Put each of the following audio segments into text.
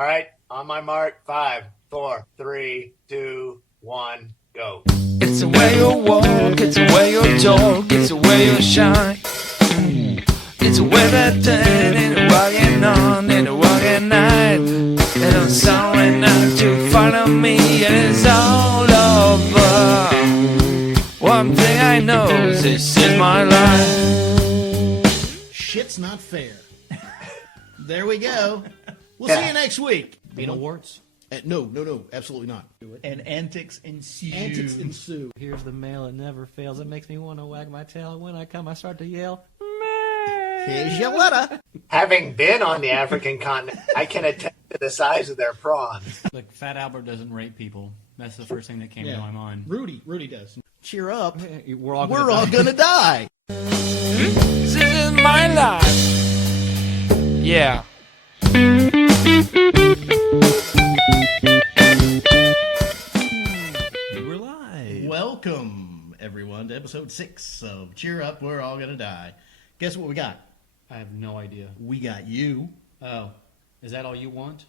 All right, on my mark, 5, 4, 3, 2, 1, go. It's the way you walk, it's the way you talk, it's the way you shine. It's the way that turn and walking on in a walking night. And I'm sorry not to follow me, and it's all over. One thing I know is this is my life. Shit's not fair. There we go. We'll see you next week. Beetle warts? No, absolutely not. And antics ensue. Antics ensue. Here's the male that never fails. It makes me want to wag my tail. And when I come, I start to yell, Here's your letter. Having been on the African continent, I can attest to the size of their prawns. Look, Fat Albert doesn't rape people. That's the first thing that came to my mind. Rudy does. Cheer up. We're all gonna die. This is my life. Yeah. we're live. Welcome, everyone, to episode 6 of Cheer Up, We're All Gonna Die. Guess what we got? I have no idea. We got you. Oh, is that all you want?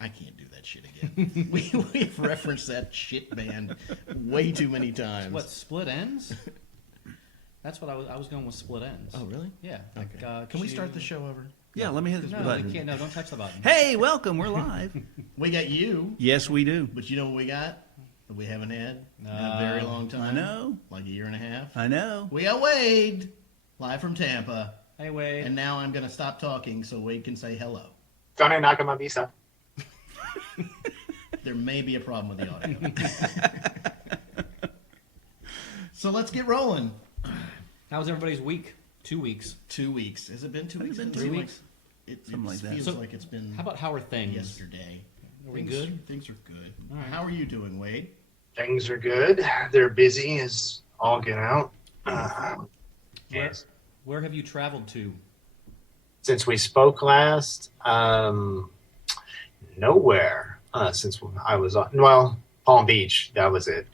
I can't do that shit again. We've referenced that shit band way too many times. What, Split Ends? That's what I was going with, Split Ends. Oh, really? Yeah. Okay. Can we start the show over? Yeah, let me hit this No, button. we can't. No, don't touch the button. Hey, welcome. We're live. We got you, Yes, we do. but you know what we got that we haven't had in a very long time? I know. Like a year and a half. I know. We got Wade, live from Tampa. Hey, Wade. And now I'm going to stop talking so Wade can say hello. Don't knock on my visa. There may be a problem with the audio. So let's get rolling. How was everybody's week? 2 weeks. 2 weeks. Has it been 2 weeks? been 2 3 weeks? Something like that. Feels So, like it's been How about things? yesterday. Are we good? Things are good. All right. How are you doing, Wade? Things are good. They're busy as all get out. Yes. Where have you traveled to? Since we spoke last, nowhere. Since I was on, Palm Beach. That was it.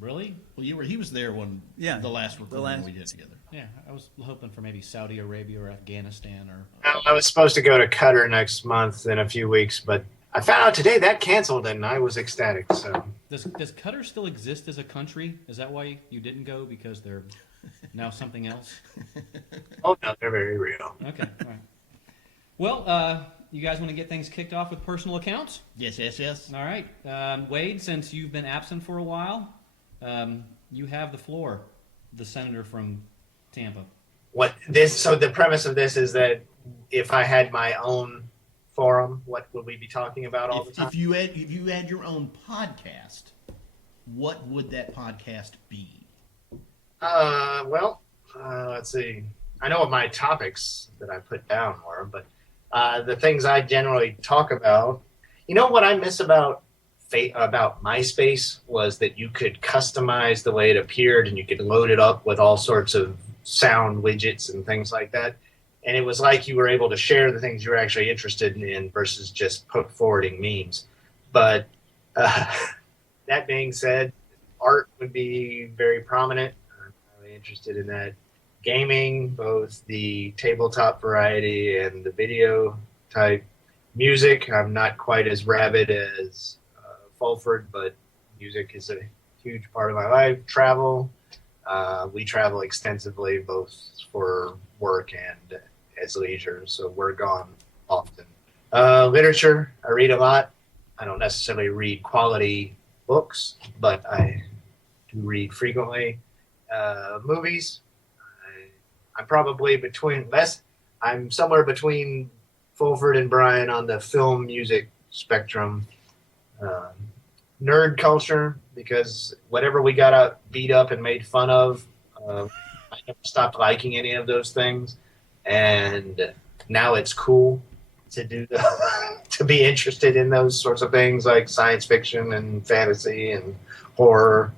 Really? Well, he was there when the last recording we did together. Yeah, I was hoping for maybe Saudi Arabia or Afghanistan or. I was supposed to go to Qatar next month in a few weeks, but I found out today that canceled, and I was ecstatic. So Does Qatar still exist as a country? Is that why you didn't go, because they're now something else? oh no, they're very real. Okay, all right. Well, you guys want to get things kicked off with personal accounts? Yes. All right. Wade, since you've been absent for a while, you have the floor, the senator from Tampa. So the premise of this is that if I had my own forum, what would we be talking about all the time? If you had your own podcast, what would that podcast be? Let's see. I know what my topics that I put down were, but the things I generally talk about, you know what I miss about MySpace was that you could customize the way it appeared and you could load it up with all sorts of sound widgets and things like that. And it was like you were able to share the things you were actually interested in versus just forwarding memes. But that being said, art would be very prominent. I'm really interested in that. Gaming, both the tabletop variety and the video type. Music, I'm not quite as rabid as Fulford, but music is a huge part of my life. Travel, we travel extensively, both for work and as leisure, so we're gone often. Literature, I read a lot. I don't necessarily read quality books, but I do read frequently. Movies, I'm somewhere between Fulford and Brian on the film music spectrum. Nerd culture, because whatever we got beat up and made fun of, I never stopped liking any of those things, and now it's cool to do to be interested in those sorts of things like science fiction and fantasy and horror.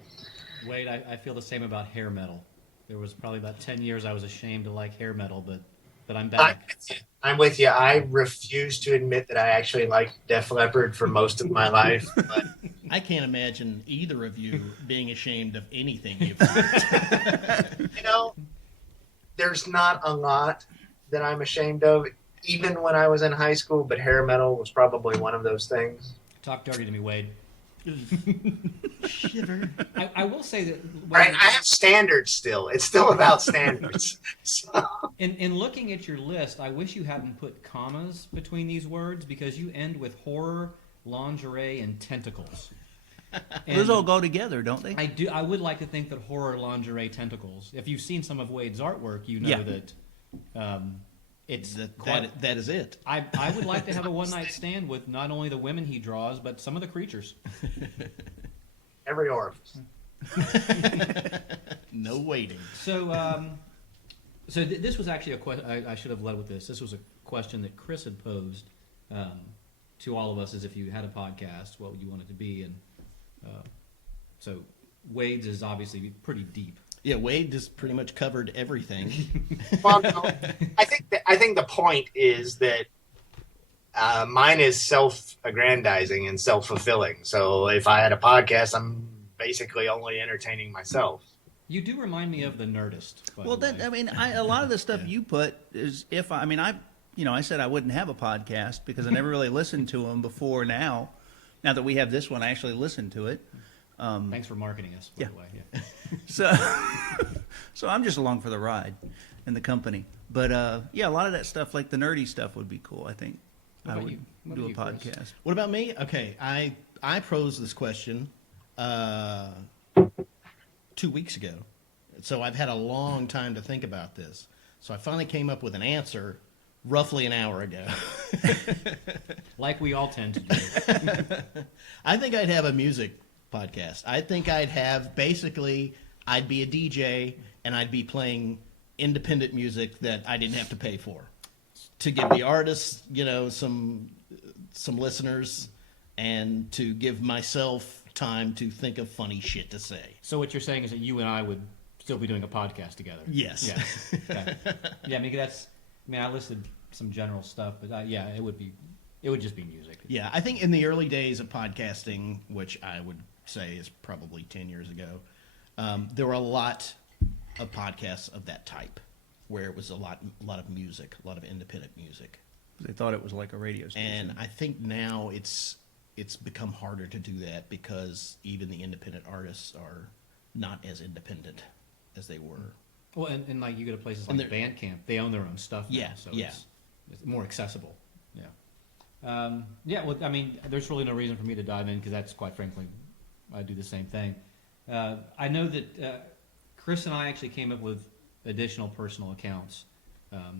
Wade, I feel the same about hair metal. There was probably about 10 years I was ashamed to like hair metal, but I'm back. I'm with you. I refuse to admit that I actually liked Def Leppard for most of my life. But I can't imagine either of you being ashamed of anything you've done. there's not a lot that I'm ashamed of. even when I was in high school, but hair metal was probably one of those things. Talk dirty to me, Wade. Shiver. I will say that Right, I have standards still. It's still about standards. So, in looking at your list, I wish you hadn't put commas between these words because you end with horror, lingerie, and tentacles. And Those all go together, don't they? I would like to think that horror, lingerie, tentacles. If you've seen some of Wade's artwork, you know Yeah. that it's That is it. I would like to have a one night stand with not only the women he draws, but some of the creatures. every orifice. No waiting. So, this was actually a question. I should have led with this. This was a question that Chris had posed to all of us: as if you had a podcast, what would you want it to be? And so, Wade's is obviously pretty deep. Yeah, Wade just pretty much covered everything. Well, no, I think the point is that mine is self-aggrandizing and self-fulfilling. So if I had a podcast, I'm basically only entertaining myself. You do remind me of the Nerdist. By Well, the that way. I mean, a lot of the stuff you put is I said I wouldn't have a podcast because I never really listened to them before now. Now that we have this one, I actually listened to it. Thanks for marketing us. By Yeah. the way, yeah. So I'm just along for the ride and the company. But a lot of that stuff, like the nerdy stuff, would be cool. I think What I about would you? What do a about you, Chris? podcast. What about me? Okay, I posed this question 2 weeks ago, so I've had a long time to think about this. So I finally came up with an answer roughly an hour ago. Like we all tend to do. I think I'd have a music podcast. I think I'd be a DJ and I'd be playing independent music that I didn't have to pay for, to give the artists, some listeners, and to give myself time to think of funny shit to say. So what you're saying is that you and I would still be doing a podcast together. Yes. Yeah. Okay. Yeah. I mean, I listed some general stuff, but it would just be music. Yeah, I think in the early days of podcasting, which I would say is probably 10 years ago, there were a lot of podcasts of that type, where it was a lot of music, a lot of independent music. They thought it was like a radio station. And I think now it's become harder to do that because even the independent artists are not as independent as they were. Well, and like you go to places And like Bandcamp, they own their own stuff. Now, Yeah, so yeah. It's more accessible. Yeah. Well, I mean, there's really no reason for me to dive in because that's quite frankly, I do the same thing. I know that Chris and I actually came up with additional personal accounts.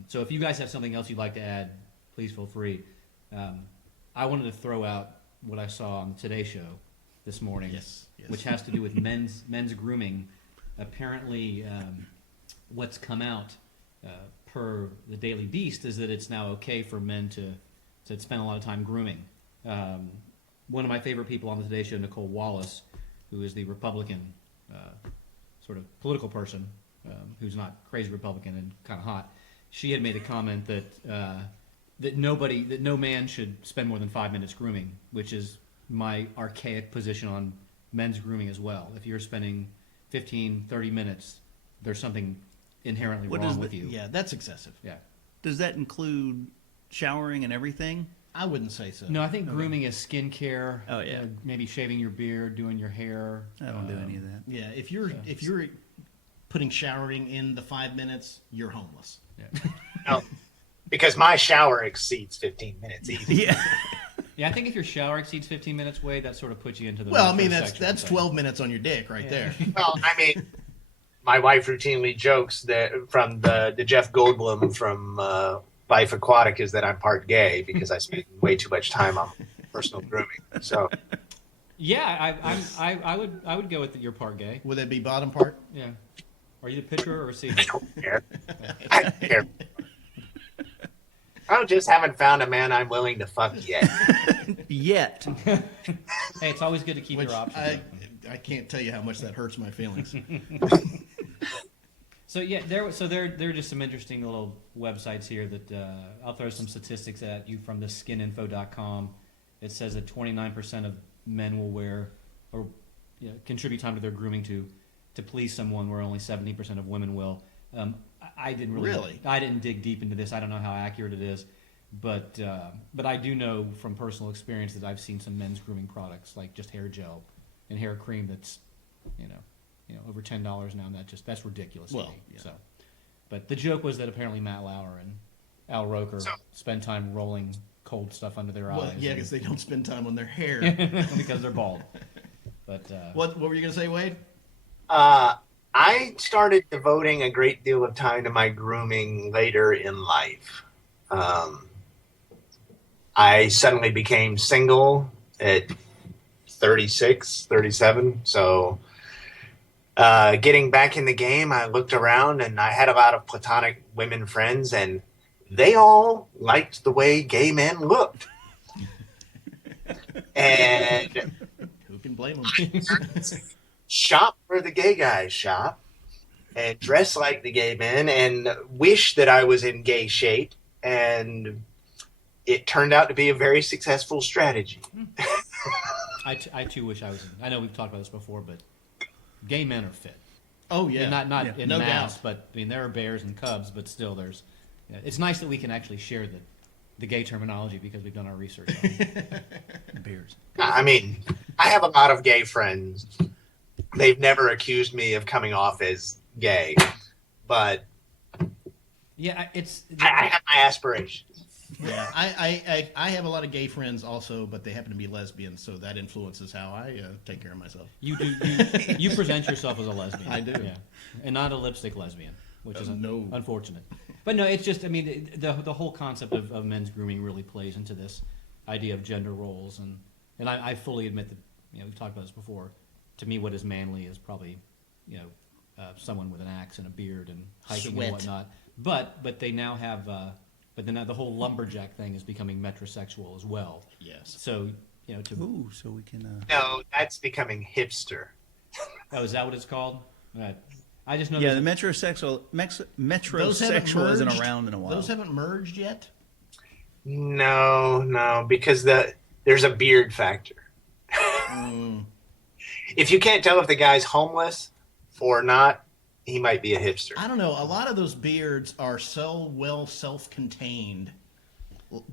So if you guys have something else you'd like to add, please feel free. I wanted to throw out what I saw on the Today Show this morning, Yes. which has to do with men's grooming. Apparently, what's come out per the Daily Beast is that it's now okay for men to spend a lot of time grooming. One of my favorite people on the Today Show, Nicole Wallace, who is the Republican sort of political person, who's not crazy Republican and kind of hot, she had made a comment that no man should spend more than 5 minutes grooming, which is my archaic position on men's grooming as well. If you're spending 15, 30 minutes, there's something inherently What wrong is with you. Yeah, that's excessive. Yeah. Does that include showering and everything? I wouldn't say so. No, I think grooming is skincare. Oh, yeah. Maybe shaving your beard, doing your hair. I don't do any of that. Yeah, if you're putting showering in the 5 minutes, you're homeless. Yeah. No, because my shower exceeds 15 minutes easy. Yeah. Yeah, I think if your shower exceeds 15 minutes, Wade, that sort of puts you into the. Well, I mean sexual that's thing. 12 minutes on your dick right there. Well, I mean, my wife routinely jokes that from the Jeff Goldblum from Life Aquatic is that I'm part gay because I spend way too much time on personal grooming. So Yeah, I would go with your part gay. Would that be bottom part? Yeah. Are you the pitcher or I receiver? don't care. I don't care. I just haven't found a man I'm willing to fuck yet. Yet. Hey, it's always good to keep Which your options open. I can't tell you how much that hurts my feelings. So yeah, there are just some interesting little websites here that I'll throw some statistics at you from the skininfo.com. It says that 29% of men will wear or contribute time to their grooming to please someone, where only 70% of women will. I didn't Really? I didn't dig deep into this. I don't know how accurate it is. But I do know from personal experience that I've seen some men's grooming products like just hair gel and hair cream that's, over $10 now, and that's ridiculous to Well, me. yeah. So, but the joke was that apparently Matt Lauer and Al Roker spend time rolling cold stuff under their Well, eyes. yeah, because they don't spend time on their hair. because they're bald. But What were you going to say, Wade? I started devoting a great deal of time to my grooming later in life. I suddenly became single at 36, 37. So getting back in the game, I looked around and I had a lot of platonic women friends, and they all liked the way gay men looked. And Who can blame them? shop where the gay guys shop and dress like the gay men and wish that I was in gay shape. And it turned out to be a very successful strategy. I too wish I was. I know we've talked about this before, but gay men are fit. Oh, yeah. Not in no mass, doubt. but there are bears and cubs, but still there's. It's nice that we can actually share the gay terminology because we've done our research on it. Beers. I mean, I have a lot of gay friends. They've never accused me of coming off as gay, but Yeah, it's. I have my aspirations. Yeah, I have a lot of gay friends also, but they happen to be lesbians, so that influences how I take care of myself. You you present yourself as a lesbian. I do. Yeah, and not a lipstick lesbian, which is no. unfortunate. But no, it's just. I mean, the whole concept of men's grooming really plays into this idea of gender roles, and I fully admit that we've talked about this before. To me, what is manly is probably someone with an axe and a beard and hiking Sweat. and whatnot. But they now have. But then the whole lumberjack thing is becoming metrosexual as well. Yes. So Ooh, so we can. No, that's becoming hipster. oh, is that what it's called? Right. I just know. Yeah, there's the metrosexual Those haven't metrosexual isn't merged? around in a while. Those haven't merged yet? No, because there's a beard factor. Mm. If you can't tell if the guy's homeless or not, he might be a hipster. I don't know. A lot of those beards are so well self-contained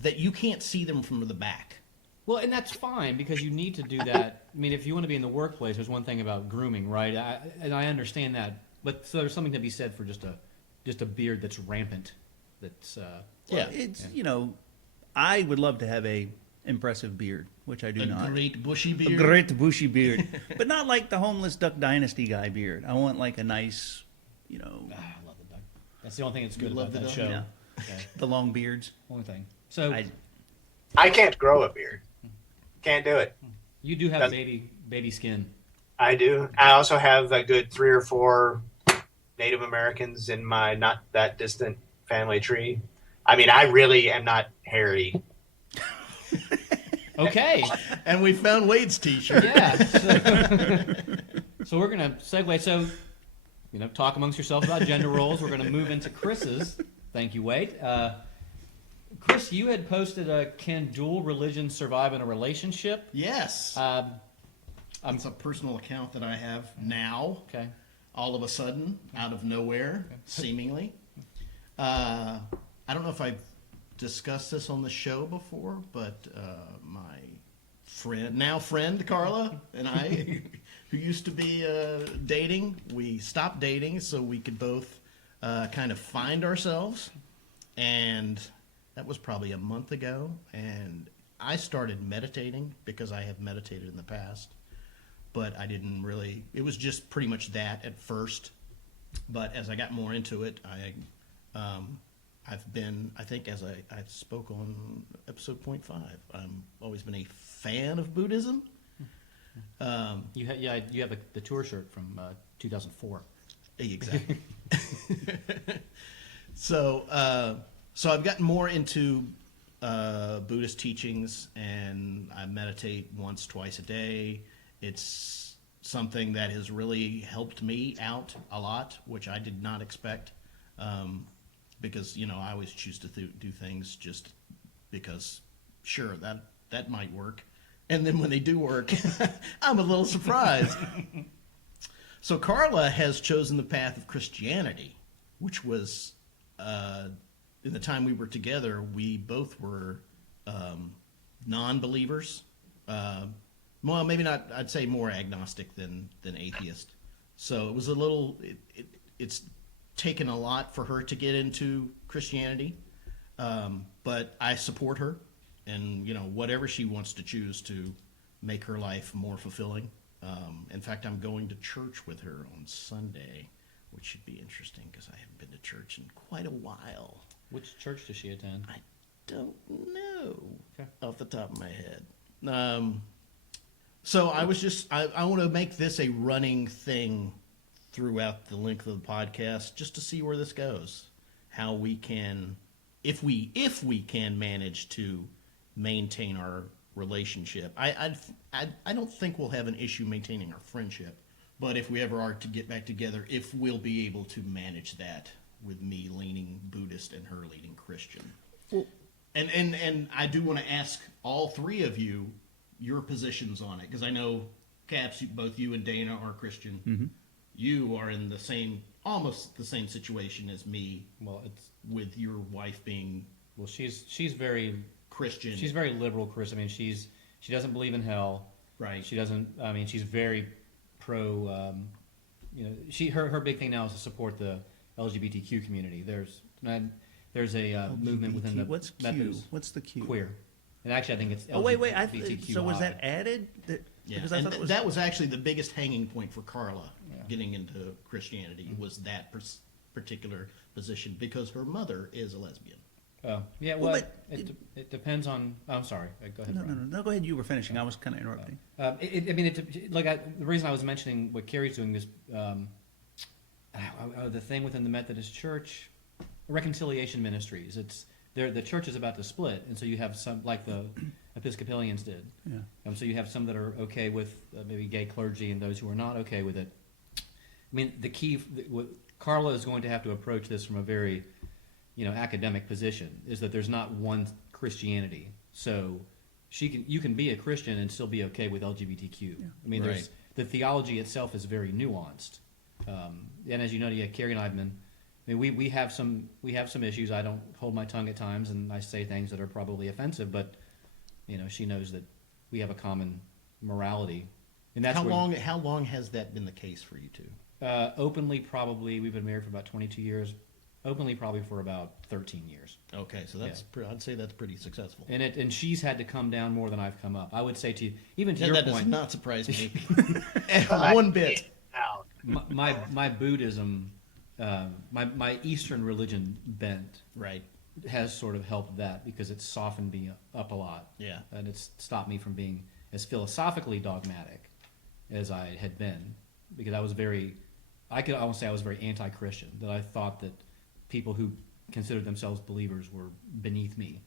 that you can't see them from the back. Well, and that's fine because you need to do that. I mean, if you want to be in the workplace, there's one thing about grooming, right? And I understand that, but so there's something to be said for just a beard that's rampant. That's Yeah. It's I would love to have a impressive beard, which I do A not. great bushy A beard. great bushy beard, but not like the homeless Duck Dynasty guy beard. I want like a nice, I love the duck. That's the only thing that's good You love about the that duck? show. Yeah. Okay. the long beards. Only thing. So I can't grow a beard. Can't do it. you do have That's- baby skin. I do. I also have a good 3 or 4 Native Americans in my not that distant family tree. I mean, I really am not hairy. Okay. And we found Wade's T-shirt. Yeah. So we're gonna segue. So talk amongst yourselves about gender roles. We're gonna move into Chris's. Thank you, Wade. Chris, you had posted "Can dual religions survive in a relationship?" Yes. I'm It's a personal account that I have now. okay. All of a sudden, out of nowhere, seemingly. I don't know if I've discussed this on the show before, but my friend Carla and I, who used to be dating, we stopped dating so we could both kind of find ourselves. And that was probably a month ago. And I started meditating because I have meditated in the past. But I didn't really, it was just pretty much that at first. But as I got more into it, I've been, I think as I spoke on episode 0.5, I've always been a fan of Buddhism. You have the tour shirt from 2004. Exactly. So I've gotten more into Buddhist teachings, and I meditate once, twice a day. It's something that has really helped me out a lot, which I did not expect, because I always choose to do things just because, sure, that might work, and then when they do work, I'm a little surprised. So Carla has chosen the path of Christianity, which was in the time we were together, we both were non-believers. Well, maybe not. I'd say more agnostic than atheist. So it was a little. It's taken a lot for her to get into Christianity, but I support her, and whatever she wants to choose to make her life more fulfilling. In fact, I'm going to church with her on Sunday, which should be interesting because I haven't been to church in quite a while. Which church does she attend? I don't know Okay. off the top of my head. So I was just I want to make this a running thing throughout the length of the podcast, just to see where this goes, how we can, if we can manage to maintain our relationship. I don't think we'll have an issue maintaining our friendship, but if we ever are to get back together, if we'll be able to manage that with me leaning Buddhist and her leaning Christian. Well, and I do want to ask all three of you your positions on it, because I know, Caps, both you and Dana are Christian. Mm-hmm. You are in almost the same situation as me, Well, it's with your wife being she's very Christian. She's very liberal Christian. I mean, she doesn't believe in hell. Right. She doesn't. I mean, she's very pro. Her big thing now is to support the LGBTQ community. There's a movement within the What's Q? Methodist What's the Q? queer, and actually I think it's Oh wait. LGBTQI. So was that added? Yeah, Because I and thought it was. that was actually the biggest hanging point for Carla Yeah. getting into Christianity was that particular position, because her mother is a lesbian. Oh, yeah. Well, Well, but it depends on. I'm sorry. Go ahead. No, Brian. no. Go ahead. You were finishing. I was kind of interrupting. The reason I was mentioning what Carrie's doing is the thing within the Methodist Church, reconciliation ministries. The church is about to split, and so you have some like the Episcopalians did. Yeah. So you have some that are okay with maybe gay clergy, and those who are not okay with it. I mean, the key. Carla is going to have to approach this from a very, academic position. Is that there's not one Christianity. So you can be a Christian and still be okay with LGBTQ. Yeah. I mean, Right. the theology itself is very nuanced. And as you know, Carrie and I have been. I mean, we have some issues. I don't hold my tongue at times, and I say things that are probably offensive. But she knows that we have a common morality. And that's How long has that been the case for you two? Openly, probably we've been married for about 22 years. Openly, probably for about 13 years. Okay, so that's I'd say that's pretty successful. And she's had to come down more than I've come up. I would say to you, even to And your that does point, not surprise me one bit. Out. my Buddhism, my Eastern religion bent Right. has sort of helped that because it's softened me up a lot. Yeah. And it's stopped me from being as philosophically dogmatic as I had been, because I was I won't say I was very anti-Christian, that I thought that people who considered themselves believers were beneath me.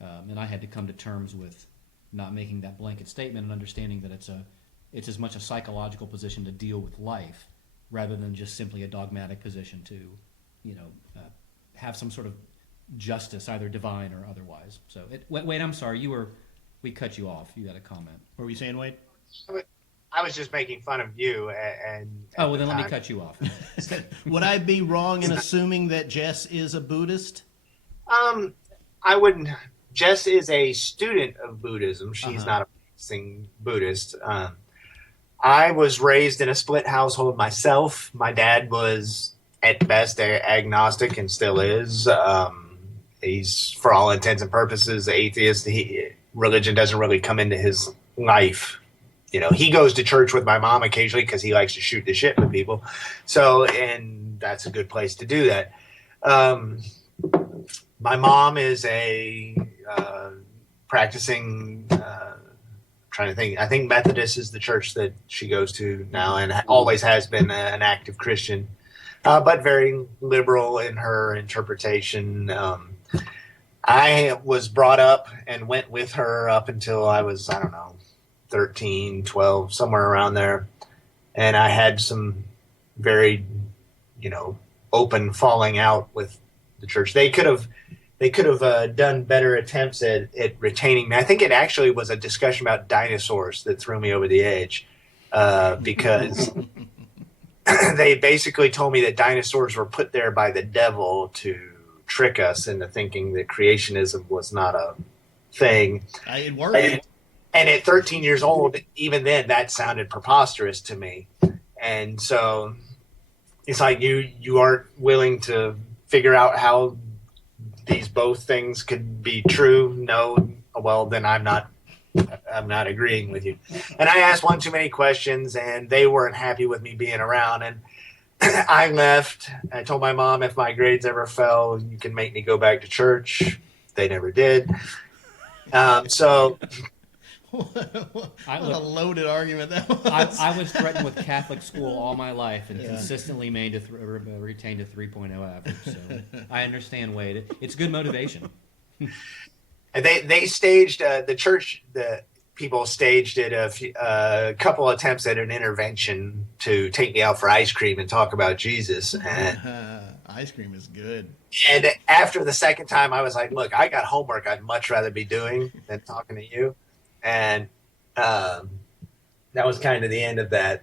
And I had to come to terms with not making that blanket statement and understanding that it's as much a psychological position to deal with life rather than just simply a dogmatic position to, have some sort of justice, either divine or otherwise. So, wait, I'm sorry, we cut you off. You had a comment. What were you saying, Wade? I was just making fun of you, and Oh, well, then let me cut you off. Would I be wrong in assuming that Jess is a Buddhist? I wouldn't. Jess is a student of Buddhism. She's not a practicing Buddhist. I was raised in a split household myself. My dad was, at best, agnostic and still is. He's, for all intents and purposes, atheist. Religion doesn't really come into his life. He goes to church with my mom occasionally because he likes to shoot the shit with people. So, and that's a good place to do that. My mom is a practicing, trying to think, I think Methodist is the church that she goes to now and always has been an active Christian, but very liberal in her interpretation. I was brought up and went with her up until I was, 13, 12, somewhere around there. And I had some very, open falling out with the church. They could have done better attempts at retaining me. I think it actually was a discussion about dinosaurs that threw me over the edge, because they basically told me that dinosaurs were put there by the devil to trick us into thinking that creationism was not a thing. It worked. And at 13 years old, even then, that sounded preposterous to me. And so it's like you aren't willing to figure out how these both things could be true. No, well, then I'm not agreeing with you. And I asked one too many questions, and they weren't happy with me being around. And I left. I told my mom if my grades ever fell, you can make me go back to church. They never did. So What a loaded argument that was. I was threatened with Catholic school all my life and consistently retained a 3.0 average. So I understand, Wade. It's good motivation. And they staged the church. The people staged it a couple attempts at an intervention to take me out for ice cream and talk about Jesus. And ice cream is good. And after the second time, I was like, "Look, I got homework I'd much rather be doing than talking to you." And that was kind of the end of that.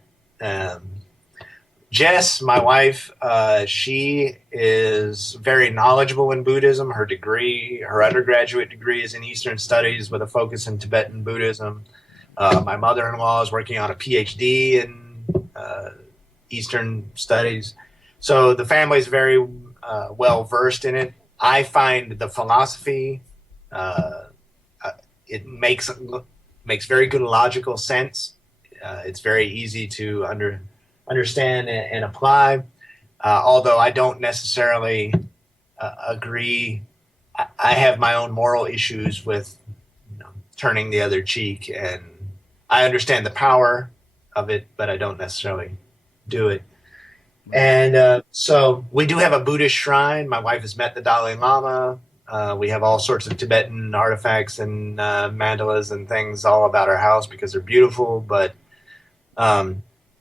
Jess, my wife, she is very knowledgeable in Buddhism. Her undergraduate degree is in Eastern Studies with a focus in Tibetan Buddhism. My mother-in-law is working on a PhD in Eastern Studies. So the family is very well versed in it. I find the philosophy it makes very good logical sense. It's very easy to understand and apply. Although I don't necessarily agree. I have my own moral issues with turning the other cheek, and I understand the power of it, but I don't necessarily do it. And so we do have a Buddhist shrine. My wife has met the Dalai Lama. We have all sorts of Tibetan artifacts and mandalas and things all about our house because they're beautiful. But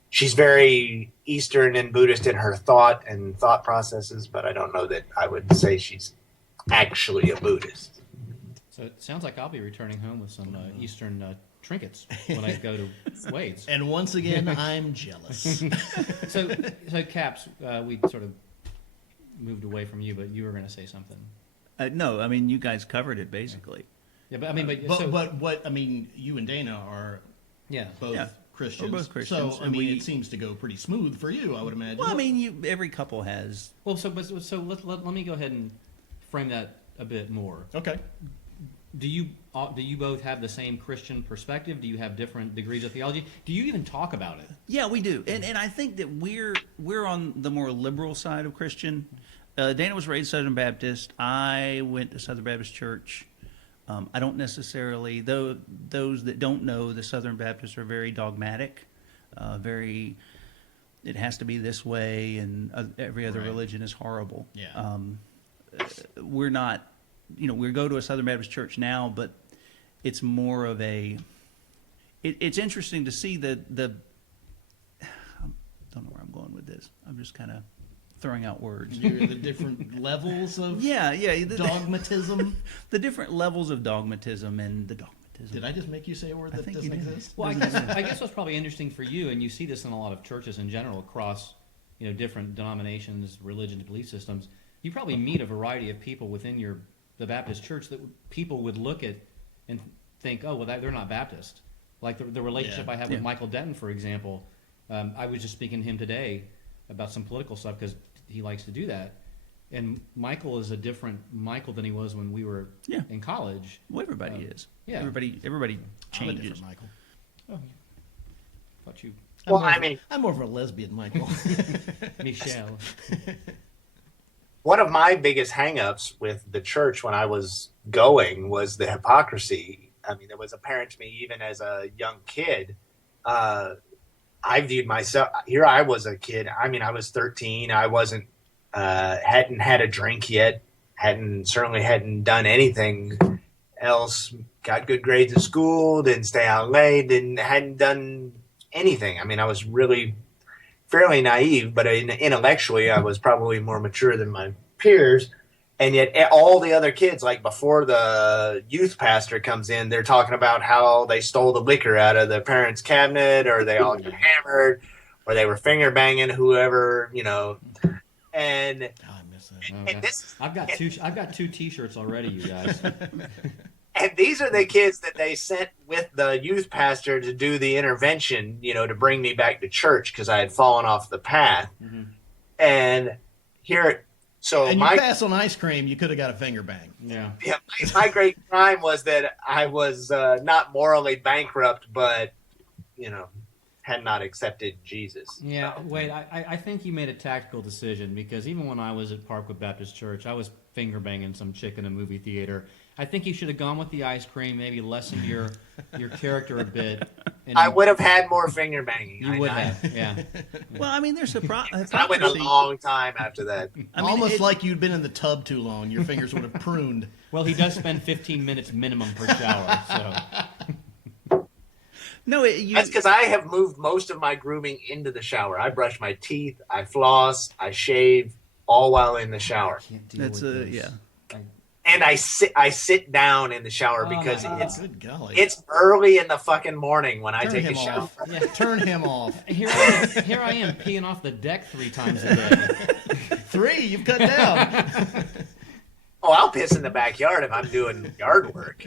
she's very Eastern and Buddhist in her thought processes. But I don't know that I would say she's actually a Buddhist. So it sounds like I'll be returning home with some Eastern trinkets when I go to Wade's. And once again, I'm jealous. So Caps, we sort of moved away from you, but you were going to say something. No, I mean, you guys covered it basically. Yeah, but I mean, but what I mean, you and Dana are both Christians. We're both Christians, So I mean, it seems to go pretty smooth for you, I would imagine. Well, I mean, every couple has. Well, so let me go ahead and frame that a bit more. Okay. Do you both have the same Christian perspective? Do you have different degrees of theology? Do you even talk about it? Yeah, we do, and I think that we're on the more liberal side of Christian. Dana was raised Southern Baptist. I went to Southern Baptist Church. I don't necessarily, though those that don't know, the Southern Baptists are very dogmatic, it has to be this way, and every other religion is horrible. Yeah. We're not, we go to a Southern Baptist church now, but it's more of it's interesting to see I don't know where I'm going with this. I'm just kind of throwing out words. The different levels of dogmatism. The different levels of dogmatism and the dogmatism. Did I just make you say a word that doesn't exist? Well, I guess what's probably interesting for you, and you see this in a lot of churches in general across different denominations, religions, belief systems, you probably meet a variety of people within the Baptist church that people would look at and think, oh, well, they're not Baptist. Like the relationship I have with Michael Denton, for example. I was just speaking to him today about some political stuff because he likes to do that. And Michael is a different Michael than he was when we were in college. Well, everybody is. Yeah. Everybody changes. I'm a different Michael. Oh, thought you. I'm more of a lesbian Michael. Michelle. One of my biggest hangups with the church when I was going was the hypocrisy. I mean, it was apparent to me even as a young kid. I viewed myself, here I was a kid. I mean, I was 13. I wasn't, hadn't had a drink yet. Certainly hadn't done anything else. Got good grades at school, didn't stay out late, hadn't done anything. I mean, I was really fairly naive, but intellectually I was probably more mature than my peers. And yet all the other kids, like before the youth pastor comes in, they're talking about how they stole the liquor out of the parents' cabinet, or they all got hammered, or they were finger banging whoever, And miss that. Okay. And this, I've got two T-shirts already, you guys. and these are the kids that they sent with the youth pastor to do the intervention, to bring me back to church because I had fallen off the path. Mm-hmm. And here, so And my you pass on ice cream, you could have got a finger bang. Yeah. yeah, my great crime was that I was not morally bankrupt, but had not accepted Jesus. Yeah, wait, I think you made a tactical decision because even when I was at Parkwood Baptist Church, I was finger banging some chick in a movie theater. I think you should have gone with the ice cream, maybe lessen your character a bit. And I would have had more finger banging. You would have, yeah. Well, I mean, there's a I went a hypocrisy. long time after that. I mean, Almost like you'd been in the tub too long. Your fingers would have pruned. Well, he does spend 15 minutes minimum per shower, so. No, That's because I have moved most of my grooming into the shower. I brush my teeth, I floss, I shave, all while in the shower. Can't deal that's with this. yeah. And I sit down in the shower Oh, because my God. Good golly. it's early in the fucking morning when I Turn take a him shower. off. Yeah. Turn him off. Here I am peeing off the deck 3 times a day. 3, you've cut down. Oh, I'll piss in the backyard if I'm doing yard work.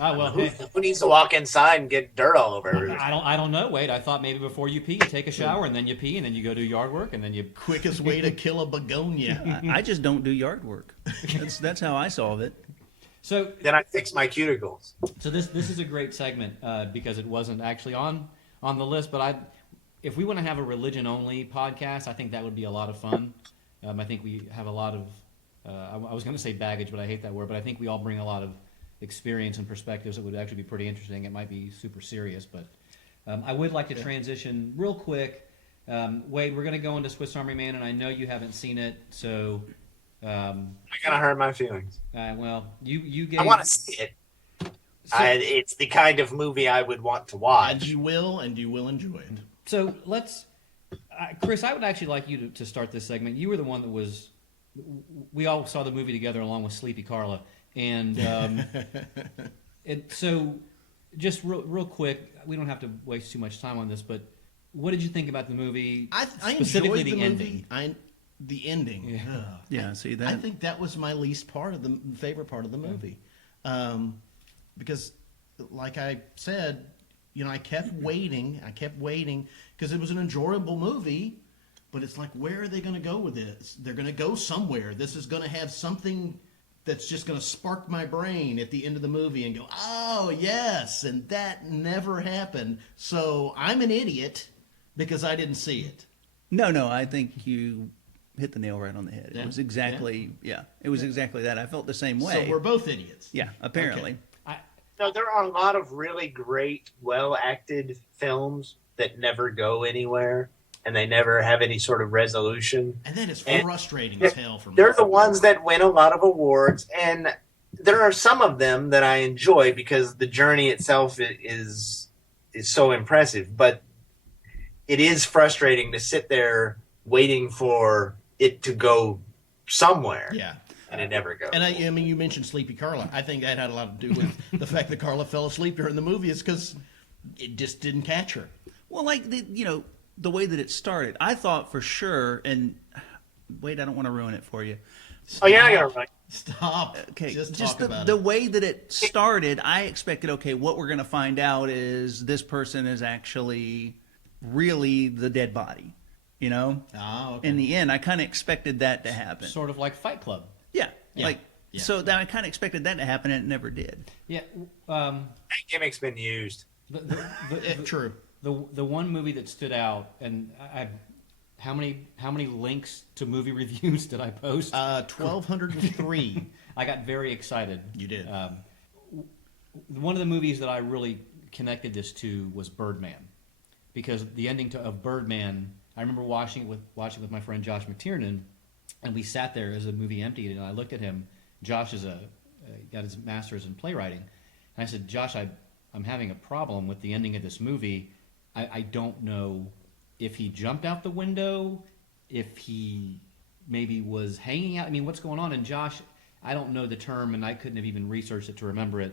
Oh, well, hey, Who needs to walk inside and get dirt all over everything? I don't know. Wait, I thought maybe before you pee, you take a shower and then you pee and then you go do yard work and then you. Quickest way to kill a begonia. I just don't do yard work. That's how I solve it. So Then I fix my cuticles. this is a great segment because it wasn't actually on the list, but if we want to have a religion only podcast, I think that would be a lot of fun. I think we have a lot of I was going to say baggage, but I hate that word. But I think we all bring a lot of experience and perspectives that would actually be pretty interesting. It might be super serious, but I would like to transition real quick. Wade, we're going to go into Swiss Army Man, and I know you haven't seen it, so. I gotta hurt my feelings. Well, you gave. I want to see it. It's the kind of movie I would want to And watch. you will enjoy it. So let's, Chris. I would actually like you to start this segment. You were the one that was. We all saw the movie together along with Sleepy Carla, and so just real quick. We don't have to waste too much time on this, but what did you think about the movie? I specifically enjoyed the ending. movie. The ending. Yeah. Ugh. Yeah, see that? I think that was my least favorite part of the movie, because, like I said, I kept waiting because it was an enjoyable movie, but it's like, where are they going to go with this? They're going to go somewhere. This is going to have something that's just going to spark my brain at the end of the movie and go, oh yes, and that never happened. So I'm an idiot because I didn't see it. No, I think you hit the nail right on the head. It Yeah? was exactly, it was exactly that. I felt the same way. So we're both idiots. Yeah, apparently. Okay. No, there are a lot of really great, well-acted films that never go anywhere, and they never have any sort of resolution. And that is And frustrating as hell for me. They're the ones that win a lot of awards, and there are some of them that I enjoy because the journey itself is so impressive. But it is frustrating to sit there waiting for it to go somewhere, Yeah. and it never goes. And I mean, you mentioned Sleepy Carla. I think that had a lot to do with the fact that Carla fell asleep during the movie is because it just didn't catch her. Well, like, the way that it started, I thought for sure, and wait, I don't want to ruin it for you. Oh, yeah, you're right. Stop. Okay, Just just talk about the it. way that it started, I expected, okay, what we're going to find out is this person is actually really the dead body, Oh, okay. In the end, I kind of expected that to happen. Sort of like Fight Club. Yeah, Yeah. like, Yeah. so that I kind of expected that to happen, and it never did. Yeah. That gimmick's been used. True. The one movie that stood out, and how many links to movie reviews did I post? 1,203. I got very excited. You did. One of the movies that I really connected this to was Birdman, because the ending of Birdman, I remember watching it with my friend Josh McTiernan, and we sat there as the movie emptied, and I looked at him. Josh got his master's in playwriting, and I said, Josh, I'm having a problem with the ending of this movie. I don't know if he jumped out the window, if he maybe was hanging out. I mean, what's going on? And Josh, I don't know the term, and I couldn't have even researched it to remember it,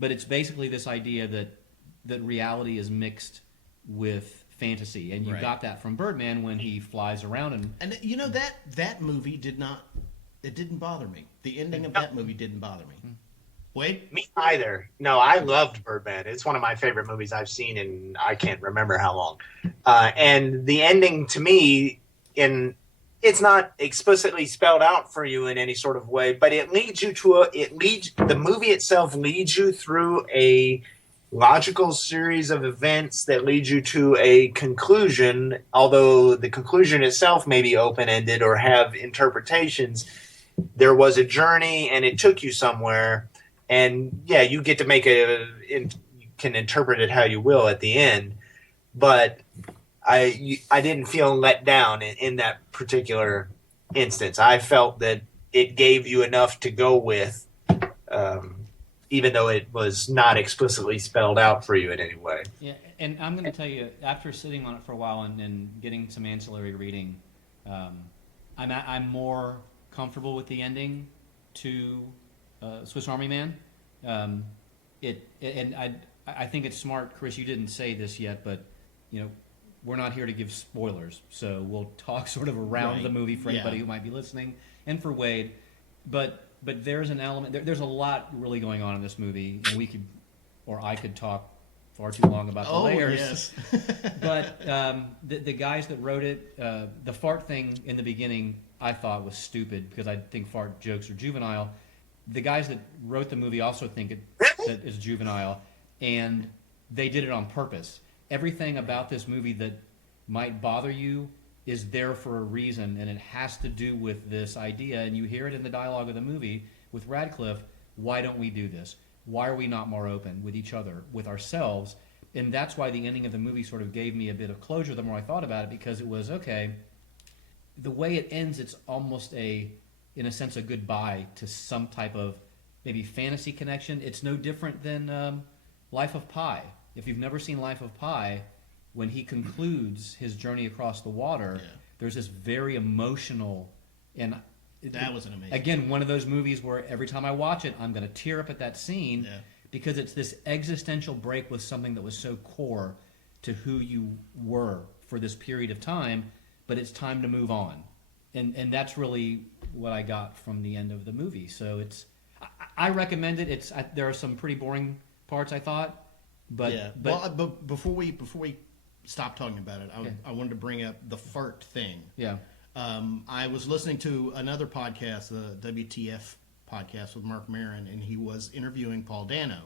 but it's basically this idea that reality is mixed with fantasy, and you Right. got that from Birdman when he flies around And that movie did not It didn't bother me. The ending of that movie didn't bother me. Wade? Me either. No, I loved Birdman. It's one of my favorite movies I've seen in I can't remember how long. And the ending to me, it's not explicitly spelled out for you in any sort of way, but it leads you to the movie itself leads you through a logical series of events that leads you to a conclusion, although the conclusion itself may be open-ended or have interpretations. There was a journey and it took you somewhere, and yeah, you get to you can interpret it how you will at the end, but I didn't feel let down in that particular instance. I felt that it gave you enough to go with, even though it was not explicitly spelled out for you in any way. Yeah, and I'm going to tell you, after sitting on it for a while and getting some ancillary reading, I'm more comfortable with the ending to Swiss Army Man. And I think it's smart, Chris. You didn't say this yet, but we're not here to give spoilers, so we'll talk sort of around the movie for anybody who might be listening, and for Wade. But there's an element. There's a lot really going on in this movie, and I could talk far too long about the layers. Yes. But the guys that wrote it, the fart thing in the beginning, I thought was stupid because I think fart jokes are juvenile. The guys that wrote the movie also think that it's juvenile, and they did it on purpose. Everything about this movie that might bother you is there for a reason, and it has to do with this idea, and you hear it in the dialogue of the movie with Radcliffe. Why don't we do this? Why are we not more open with each other, with ourselves? And that's why the ending of the movie sort of gave me a bit of closure the more I thought about it, because it was, okay, the way it ends, it's almost in a sense, a goodbye to some type of maybe fantasy connection. It's no different than Life of Pi. If you've never seen Life of Pi, when he concludes his journey across the water, there's this very emotional, and That was an amazing. Again, one of those movies where every time I watch it, I'm going to tear up at that scene because it's this existential break with something that was so core to who you were for this period of time, but it's time to move on. And that's really what I got from the end of the movie. So I recommend it. There are some pretty boring parts, I thought. But before we stop talking about it, I wanted to bring up the fart thing. Yeah. I was listening to another podcast, the WTF podcast with Mark Maron, and he was interviewing Paul Dano,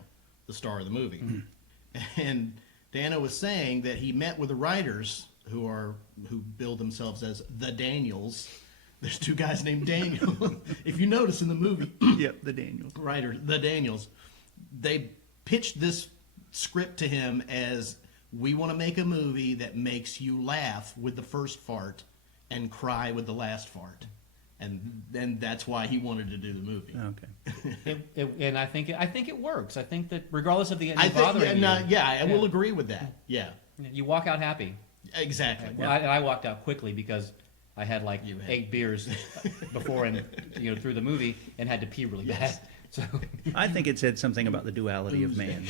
the star of the movie. Mm-hmm. And Dano was saying that he met with the writers who bill themselves as the Daniels. There's two guys named Daniel. If you notice in the movie, the Daniels. Writers, the Daniels, they pitched this script to him as, we want to make a movie that makes you laugh with the first fart and cry with the last fart, and then that's why he wanted to do the movie. Okay. And I think it works. I think that regardless of the ending bothering you, I will agree with that. Yeah, you walk out happy. Exactly. Well, I walked out quickly because I had 8 beers before and through the movie and had to pee really bad. So I think it said something about the duality of man.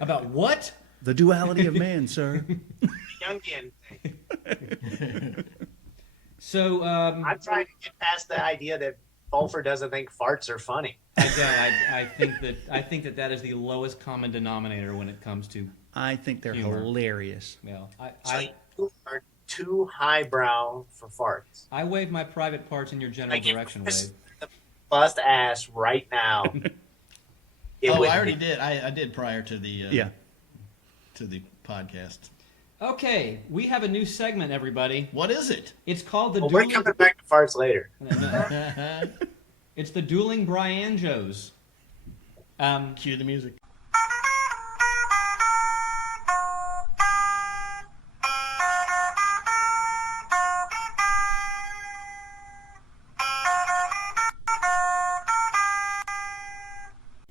About what? The duality of man, sir. Jungian thing. So I'm trying to get past the idea that Fulfer doesn't think farts are funny. I think that is the lowest common denominator when it comes to. I think they're humor. Hilarious. Well, You are too highbrow for farts. I wave my private parts in your general direction, Wade. Bust ass right now. I already did. I did prior to the to the podcast. Okay, we have a new segment, everybody. What is it? It's called the We're Dueling. coming back to farts later. It's the Dueling Briyanjos. Cue the music.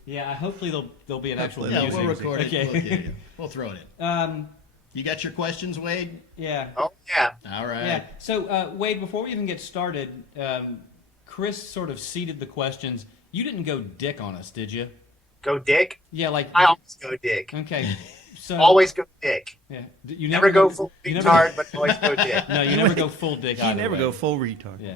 Yeah, hopefully there'll be an actual music. We'll record it. Okay. We'll throw it in. You got your questions, Wade? Yeah. Oh yeah. All right. Yeah. So, Wade, before we even get started, Chris sort of seeded the questions. You didn't go dick on us, did you? Go dick. Yeah, I always go dick. Okay. So Always go dick. Yeah. You Never go full retard, but always go dick. No, you never go full dick. You either never way. go full retard. Yeah.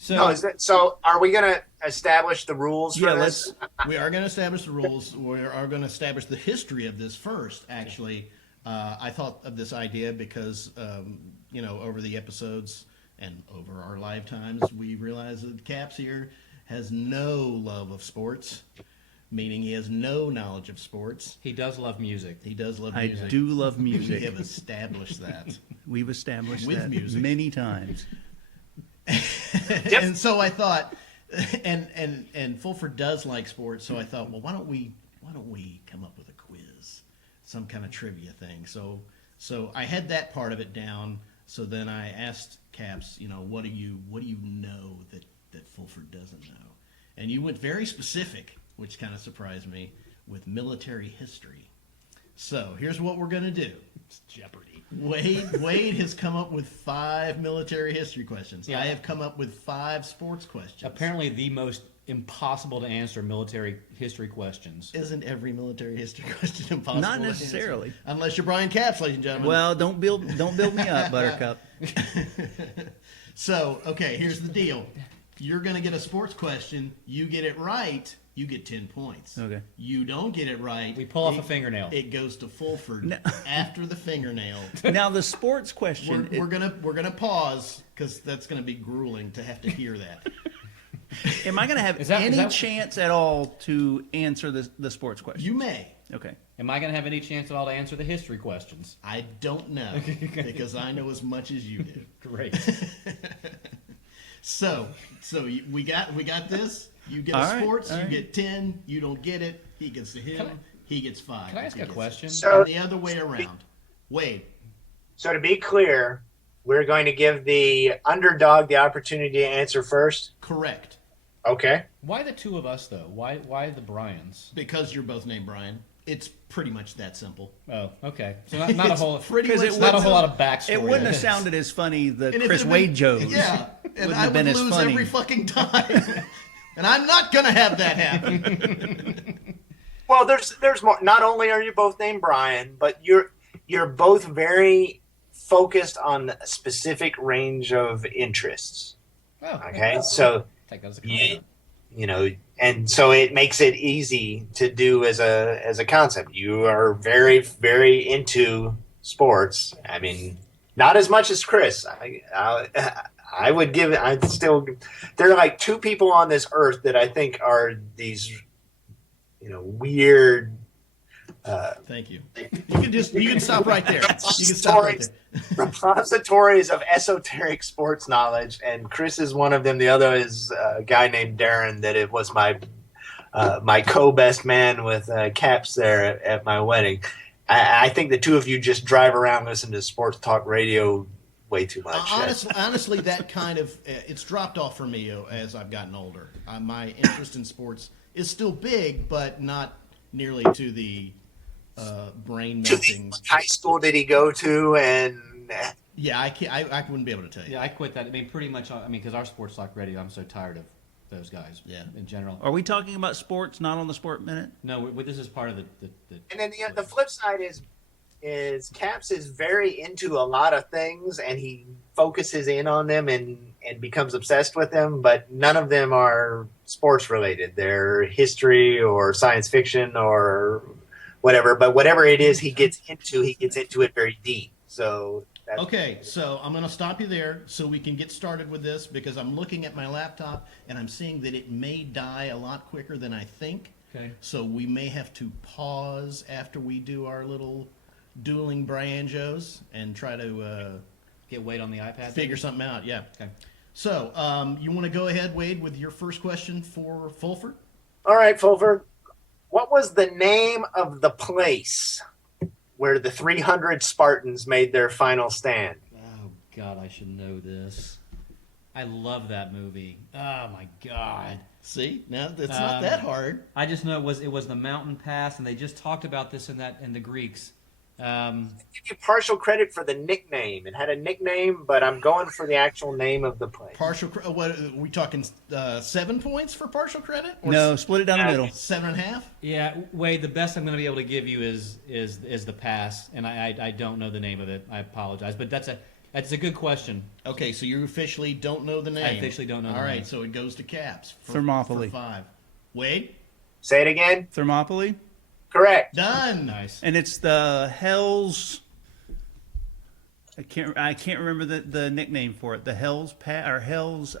So No, so are we going to establish the rules for Yeah, this? We are going to establish the rules. We are going to establish the history of this first. Actually, I thought of this idea because over the episodes and over our lifetimes, we realized that Caps here has no love of sports, meaning he has no knowledge of sports. he does love music. He does love I music. do love We music. have established that. We've established With that music. many times. And so I thought, and Fulford does like sports, so I thought, well, why don't we come up with a quiz, some kind of trivia thing. So I had that part of it down. So then I asked Caps, what do you know that Fulford doesn't know? And you went very specific, which kind of surprised me, with military history. So here's what we're gonna do. It's Jeopardy. Wade has come up with 5 military history questions. Yeah. I have come up with 5 sports questions. Apparently, the most impossible to answer military history questions. Isn't every military history question impossible? Not to answer? necessarily. Unless you're Brian Capps, ladies and gentlemen. Well, don't build me up, Buttercup. So, okay, here's the deal. You're going to get a sports question. You get it right, you get 10 points. Okay. You don't get it right. We pull off a fingernail. It goes to Fulford No. after the fingernail. Now the sports question. We're gonna pause because that's gonna be grueling to have to hear that. Am I going to have Is that- any is that- chance at all to answer the sports question? You may. Okay. Am I going to have any chance at all to answer the history questions? I don't know because I know as much as you do. Great. So we got this. You get All a right, sports. all You right. get 10. You don't get it. He gets to him. Can I- He gets 5. Can I if ask he a gets it. question? So- And the other way around. Wade. So to be clear, we're going to give the underdog the opportunity to answer first. Correct. Okay. Why the two of us, though? Why the Bryans? Because you're both named Brian. It's pretty much that simple. Oh, okay. So not a It's whole, pretty Because much it not a that whole lot simple. of backstory. It wouldn't to have this. sounded as funny the And if it Chris had Wade been- jokes. Yeah, and Wouldn't I have would been as lose funny. every fucking time. And I'm not gonna have that happen. Well, there's more. Not only are you both named Brian, but you're both very focused on a specific range of interests. Oh, Okay, so take that as a you, compliment. and so it makes it easy to do as a concept. You are very, very into sports. I mean, not as much as Chris. I would give it. I'd still. There are like 2 people on this earth that I think are these, weird. Thank you. You can stop right there. You can stop right there. Repositories of esoteric sports knowledge, and Chris is one of them. The other is a guy named Darren. That it was my co-best man with Caps there at my wedding. I think the 2 of you just drive around listening to sports talk radio way too much. Honestly, that kind of it's dropped off for me as I've gotten older. My interest in sports is still big, but not nearly to the brain To melting. the high school did he go to? And Yeah, I wouldn't be able to tell you. Yeah, I quit that. I mean, pretty much. I mean, because our sports talk radio, I'm so tired of those guys. Yeah. In general. Are we talking about sports, not on the Sport Minute? No, this is part of the and then the flip side is Caps is very into a lot of things, and he focuses in on them and becomes obsessed with them, but none of them are sports related. They're history or science fiction or whatever, but whatever it is he gets into it very deep. So that's Okay, so I'm going to stop you there so we can get started with this because I'm looking at my laptop and I'm seeing that it may die a lot quicker than I think. Okay. So we may have to pause after we do our little Dueling Briyanjos and try to get weight on the iPad. figure something out. Yeah. Okay. So you want to go ahead, Wade, with your first question for Fulford? all right, Fulford. What was the name of the place where the 300 Spartans made their final stand? Oh God, I should know this. I love that movie. Oh my God. See, now it's not that hard. I just know it was the mountain pass, and they just talked about this in the Greeks. Give you partial credit for the nickname. It had a nickname, but I'm going for the actual name of the place. What are we talking? 7 points for partial credit? Or No, split it down the middle. 7.5? Yeah, Wade. The best I'm going to be able to give you is the pass, and I don't know the name of it. I apologize, but That's a good question. Okay, so you officially don't know the name. I officially don't know the All right, name. so it goes to Caps. Thermopylae. For 5. Wade? Say it again. Thermopylae, Correct. Done. Nice. and it's the Hell's. I can't remember the nickname for it. The Hell's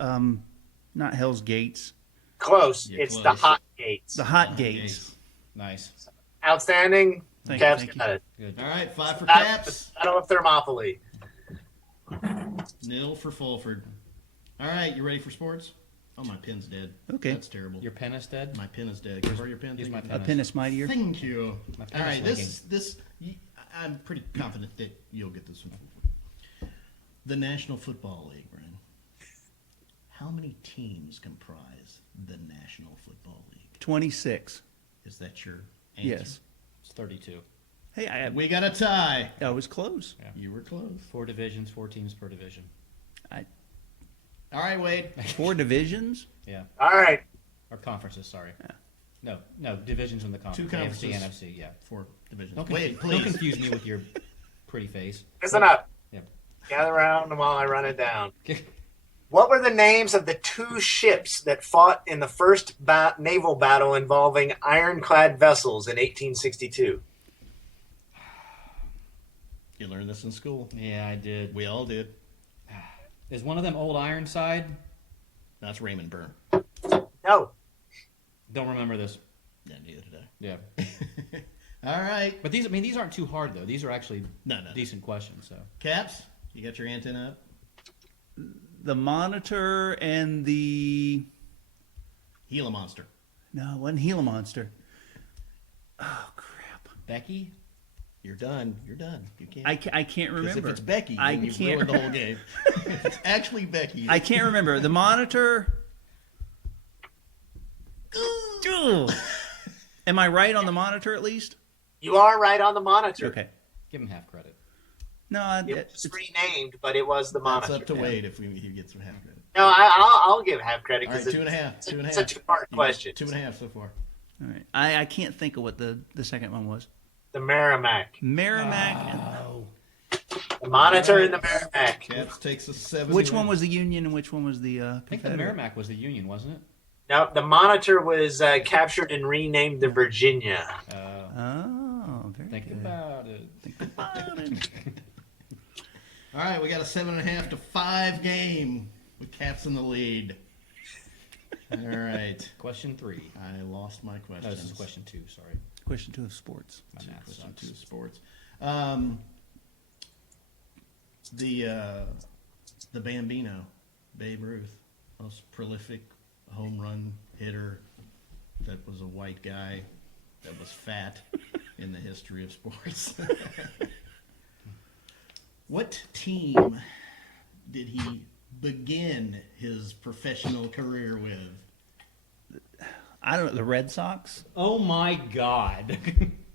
not Hell's Gates. Close. You're It's close. the Hot Gates. The Hot Gates. Nice. Outstanding. Thank Caps you. got it. Good. All right, 5 for Caps. Battle of Thermopylae. 0 for Fulford. All right, you ready for sports? Oh, my pen's dead. Okay. That's terrible. Your pen is dead? My pen is dead. Can I borrow your pen? Use Thank my you. A pen is mightier. Thank you. My pen All is right, I'm pretty confident that you'll get this one. The National Football League, Brian. How many teams comprise the National Football League? 26. Is that your answer? Yes. It's 32. Hey, We got a tie. I was close. You were close. 4 divisions, 4 teams per division. All right, Wade. 4 divisions. Yeah. All right. Or conferences, sorry. No, divisions in the conference. 2 conferences. AFC, NFC, yeah. 4 divisions. Don't, Wade, don't please. confuse me with your pretty face. Listen up. Yep. Gather around while I run it down. What were the names of the 2 ships that fought in the first naval battle involving ironclad vessels in 1862? You learned this in school. Yeah, I did. We all did. Is one of them Old Ironside? That's Raymond Burr. No. Don't remember this. Yeah, neither did Yeah. I. All right. But these aren't too hard, though. These are actually No. decent questions. So Caps, you got your antenna up? The Monitor and the. Gila Monster. No, it wasn't Gila Monster. Oh, crap. Becky? You're done. You're done. You can't. I can't Because remember. if it's Becky, I then you've can't ruined the whole game. If it's actually Becky. I can't remember. The Monitor. Ugh. Am I right on the Monitor at least? You are right on the Monitor. Okay. Give him half credit. No, It was renamed, but it was the That's Monitor. up to Wade if he gets some half credit. No, I'll give half credit All right, because 2.5. 2.5. it's a 2-part question. 2.5 so far. all right. I can't think of what the second one was. The Merrimack. Merrimack. The Monitor and the Merrimack. Caps takes a 7. Which one was the Union and which one was the I think the Confederate? Merrimack was the Union, wasn't it? Now, the Monitor was captured and renamed the Virginia. Oh, very Think good. about it. About it. All right, we got a 7.5 to 5 game with Caps in the lead. All right. Question 3. I lost my question. No, this is question 2. Sorry. Question 2 of sports. My math Question sucks. 2 sports. The Bambino, Babe Ruth, most prolific home run hitter that was a white guy that was fat in the history of sports. What team did he begin his professional career with? I don't know. The Red Sox? Oh my God.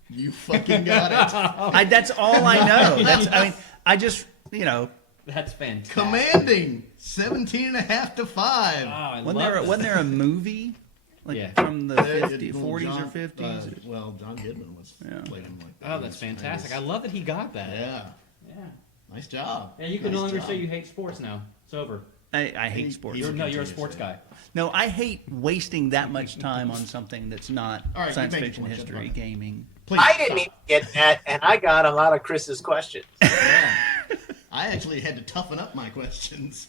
You fucking got it. That's all I know. I just, That's fantastic. Commanding 17.5 to 5. Oh, I wasn't love there a movie like Yeah. from the There, 50s, well, 40s or John- 50s? well, John Goodman was Yeah. played him like that. Oh, that's fantastic. I love that he got that. Yeah, Yeah. nice job. And you can Nice no longer job. say you hate sports now. It's over. I hate sports. He's- You're a continues sports to. guy. No, I hate wasting that much time on something that's not All right, science you make fiction, your point, history, that's fine. gaming. Please. I didn't even get that, and I got a lot of Chris's questions. Yeah. I actually had to toughen up my questions.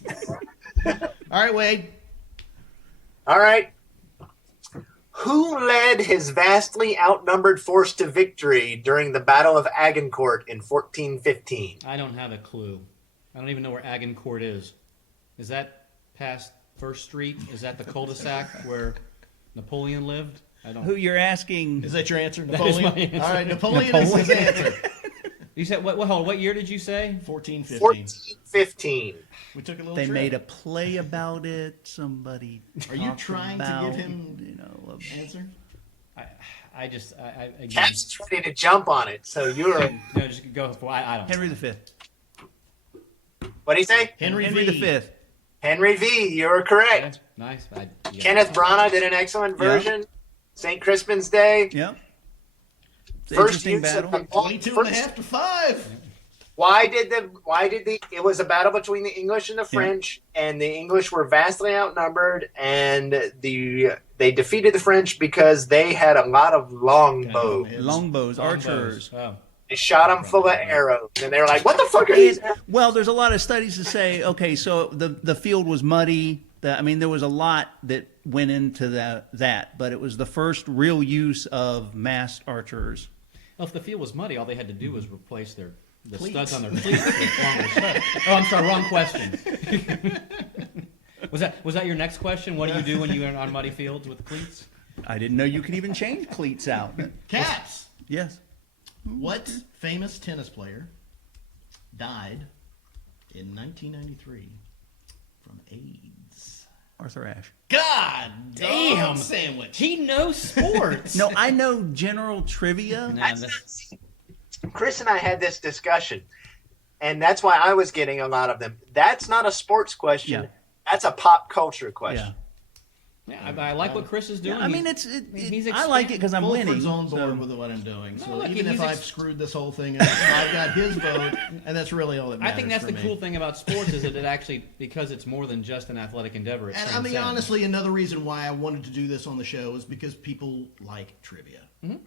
All right, Wade. All right. Who led his vastly outnumbered force to victory during the Battle of Agincourt in 1415? I don't have a clue. I don't even know where Agincourt is. Is that past First Street? Is that the cul-de-sac where Napoleon lived? I don't. Who you're asking? Is that your answer, is Napoleon? my answer. All right, Napoleon is his answer. You said what? Hold on. What year did you say? 1415. 1415. We took a little They trip. made a play about it. Somebody. Are you talked trying to about, give him answer? I just again, Cap's is ready to jump on it, so you're. no, just go for. I don't. Henry V. What do you say? Henry Henry V. V. Henry V. You're correct. Nice. Kenneth Branagh did an excellent version. St. Crispin's Day. Yep. It's an First interesting use of battle. the 22.5 to 5. It was a battle between the English and the French, and the English were vastly outnumbered, and they defeated the French because they had a lot of longbows. Longbows, archers. Oh. They shot them full of arrows, and they were like, "What the fuck are these?" Well, there's a lot of studies to say, okay, so the field was muddy. There was a lot that went into that, but it was the first real use of masked archers. Well, if the field was muddy, all they had to do was replace the studs on their cleats with longer studs. Oh, I'm sorry, wrong question. Was that your next question? What do you do when you're on muddy fields with cleats? I didn't know you could even change cleats out. Caps. Yes. What famous tennis player died in 1993 from AIDS? Arthur Ashe. God Damn. damn sandwich. He knows sports. No, I know general trivia. Chris and I had this discussion, and that's why I was getting a lot of them. That's not a sports question. Yeah. That's a pop culture question. Yeah. Yeah, I like what Chris is doing. I mean, he's I like it because I'm winning. Fulford's on so- board with what I'm doing. So look, even he's if I've screwed this whole thing up, I've got his vote, and that's really all that I matters. think that's for the me. cool thing about sports is that it actually, because it's more than just an athletic endeavor. It And I mean, transcends. honestly, another reason why I wanted to do this on the show is because people like trivia, and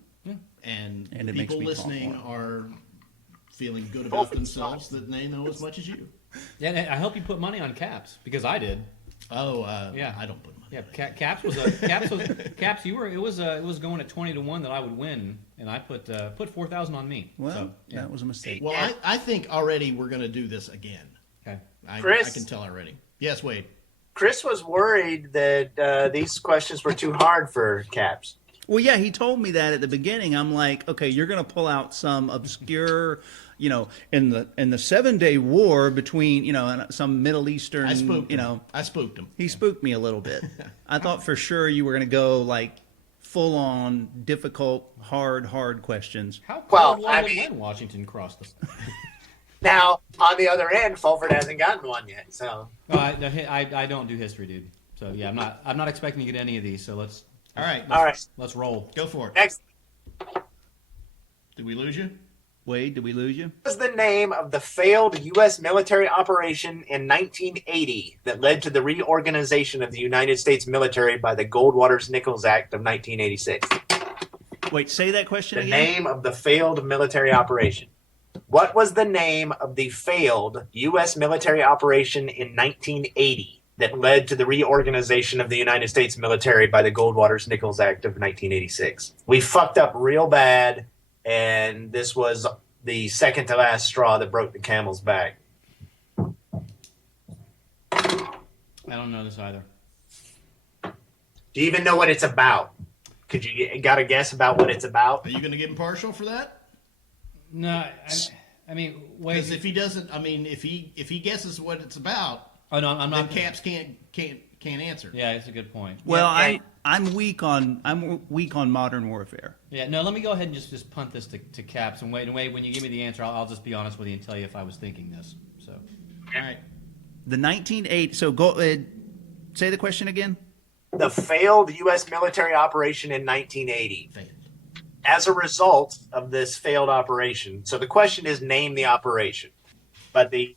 And the it makes people me talk listening more. are feeling good about themselves that they know as much as you. Yeah, and I hope you put money on Caps because I did. Oh, Yeah. I don't put money. Yeah, Caps was Caps. It was going at 20-1 that I would win, and I put 4,000 on me. Well, so, yeah. that was a mistake. Well, I think already we're going to do this again. Okay. I Chris? can tell already. Yes, Wade. Chris was worried that these questions were too hard for Caps. Well, yeah, he told me that at the beginning. I'm like, okay, you're going to pull out some obscure, in the 7-Day War between, some Middle Eastern, I spooked him. I spooked him. He spooked me a little bit. I thought for sure you were going to go like full on difficult, hard questions. How cold Well, was I it mean- when Washington crossed the? Now, on the other end, Fulford hasn't gotten one yet. So I don't do history, dude. So yeah, I'm not expecting to get any of these. So let's All right. all right, let's roll. Go for it. next. Did we lose you? Wade, did we lose you? What was the name of the failed U.S. military operation in 1980 that led to the reorganization of the United States military by the Goldwater-Nichols Act of 1986? Wait, say that question The again. name of the failed military operation. What was the name of the failed U.S. military operation in 1980 that led to the reorganization of the United States military by the Goldwater-Nichols Act of 1986? We fucked up real bad, and this was the second to last straw that broke the camel's back. I don't know this either. Do you even know what it's about? Could you got a guess about what it's about? Are you going to give him partial for that? No, I mean, wait. Because if he doesn't, I mean, if he guesses what it's about, Oh no, I'm then not. Caps can't answer. Yeah, it's a good point. Well, Yeah. I'm weak on modern warfare. Yeah, no. Let me go ahead and just punt this to Caps and wait. When you give me the answer, I'll just be honest with you and tell you if I was thinking this. So All right. The 1980. So go say the question again. The failed U.S. military operation in 1980. Failed. As a result of this failed operation, so the question is name the operation, but the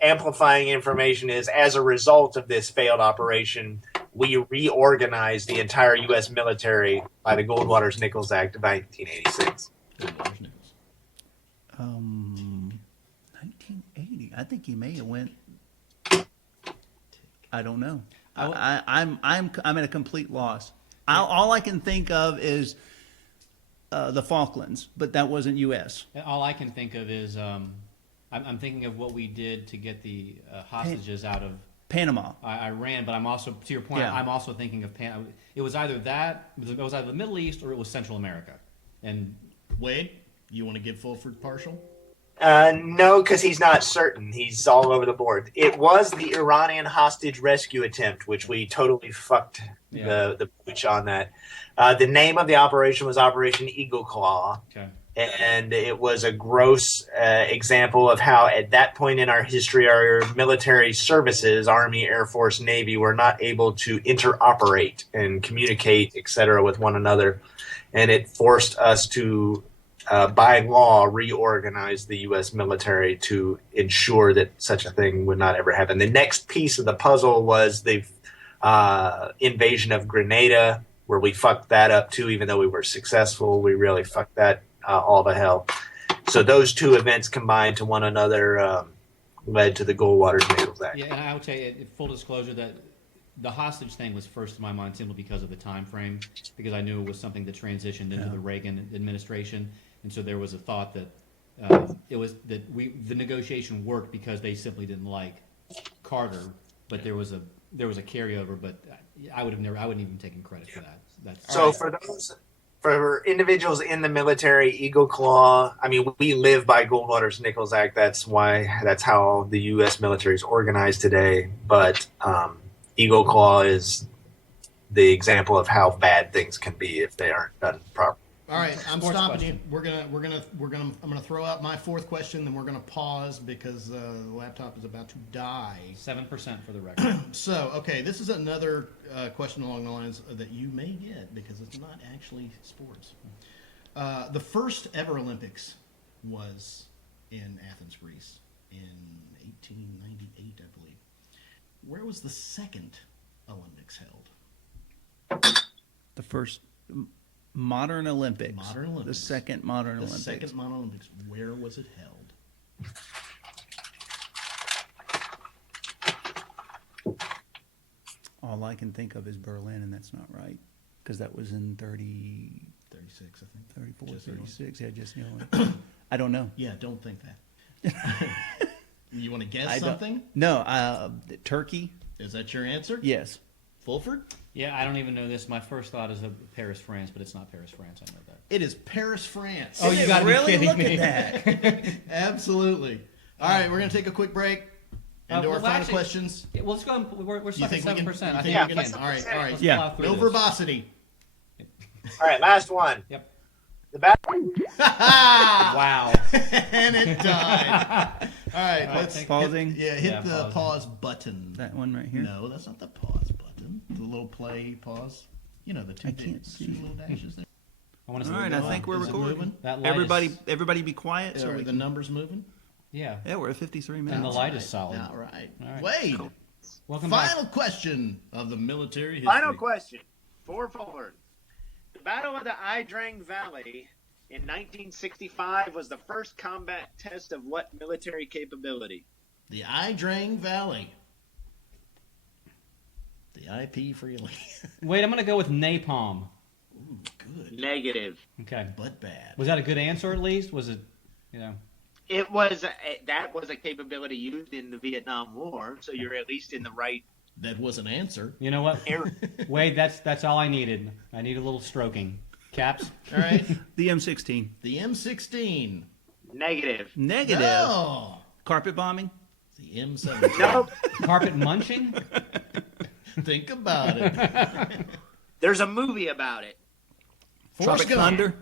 amplifying information is as a result of this failed operation, we reorganized the entire U.S. military by the Goldwater-Nichols Act of 1986. 1980. I think he may have went. I don't know. I'm at a complete loss. All I can think of is the Falklands, but that wasn't U.S. all I can think of is I'm thinking of what we did to get the hostages out of Panama. Iran. But I'm also, to your point, Yeah. I'm also thinking of it was either that, it was either the Middle East or it was Central America. And Wade, you want to give Fulford partial? No, because he's not certain. He's all over the board. It was the Iranian hostage rescue attempt, which we totally fucked the pooch on that. The name of the operation was Operation Eagle Claw. okay. And it was a gross example of how, at that point in our history, our military services, Army, Air Force, Navy, were not able to interoperate and communicate, etc., with one another. And it forced us to by law, reorganized the U.S. military to ensure that such a thing would not ever happen. The next piece of the puzzle was the invasion of Grenada, where we fucked that up too. Even though we were successful, we really fucked that all to hell. So those two events combined to one another led to the Goldwater-Nichols Act. Yeah, and I would say, full disclosure, that the hostage thing was first in my mind simply because of the time frame, because I knew it was something that transitioned into the Reagan administration, and so there was a thought that the negotiation worked because they simply didn't like Carter, but there was a carryover. But I wouldn't even taken credit for that. So for individuals in the military, Eagle Claw, I mean, we live by Goldwater-Nichols Act. That's how the U.S. military is organized today. But Eagle Claw is the example of how bad things can be if they aren't done properly. All right, I'm Sports stopping question. you. I'm gonna throw out my fourth question, then we're gonna pause because the laptop is about to die. 7% for the record. So, okay, this is another question along the lines that you may get because it's not actually sports. The first ever Olympics was in Athens, Greece, in 1898, I believe. Where was the second Olympics held? The first modern Olympics. Modern Olympics. The second modern The Olympics. second modern Olympics. Where was it held? All I can think of is Berlin, and that's not right. Because that was in 30, 36, I think. 34, Just 36. Yeah, just knowing. I don't know. Yeah, don't think that. You want to guess I don't- something? No, Turkey. Is that your answer? Yes. Fulford? Yeah, I don't even know this. My first thought is of Paris, France, but it's not Paris, France. I know that. It is Paris, France. Oh, you gotta be really kidding look me. at that. Absolutely. All right, we're going to take a quick break and do our well, final actually- questions. Yeah, well, let's go. We're stuck at think we can- 7%. you I think think we we can- can. all right, all right. Let's Yeah. plow through No this. verbosity. All right, last one. Yep. The battle. Wow. And it died. All right, let's thank- Pausing. hit Yeah, the pausing. pause button. That one right here. No, that's not the pause button. The little play pause. You know, the two, I can't see. two little dashes there. I want to All right, I think we're Is it recording. moving? that light Everybody be quiet. So Are we the can, numbers moving? Yeah. yeah, we're at 53 minutes. And the light is solid. All right. All right. Wade, Welcome back. final question of the military history. Final question. Forward. The Battle of the Idrang Valley in 1965 was the first combat test of what military capability? The Idrang Valley. The IP Freely. Wait, I'm going to go with napalm. Ooh, good, Negative. Okay. but bad. Was that a good answer at least? Was it, It was that was a capability used in the Vietnam War, so you're at least in the right. That was an answer. You know what? Wade, that's all I needed. I need a little stroking. Caps? All right. The M16. The M16. Negative. Negative. No. Carpet bombing. The M17. Nope. Carpet munching? Think about it. There's a movie about it. Forrest Tropic Gump. Thunder.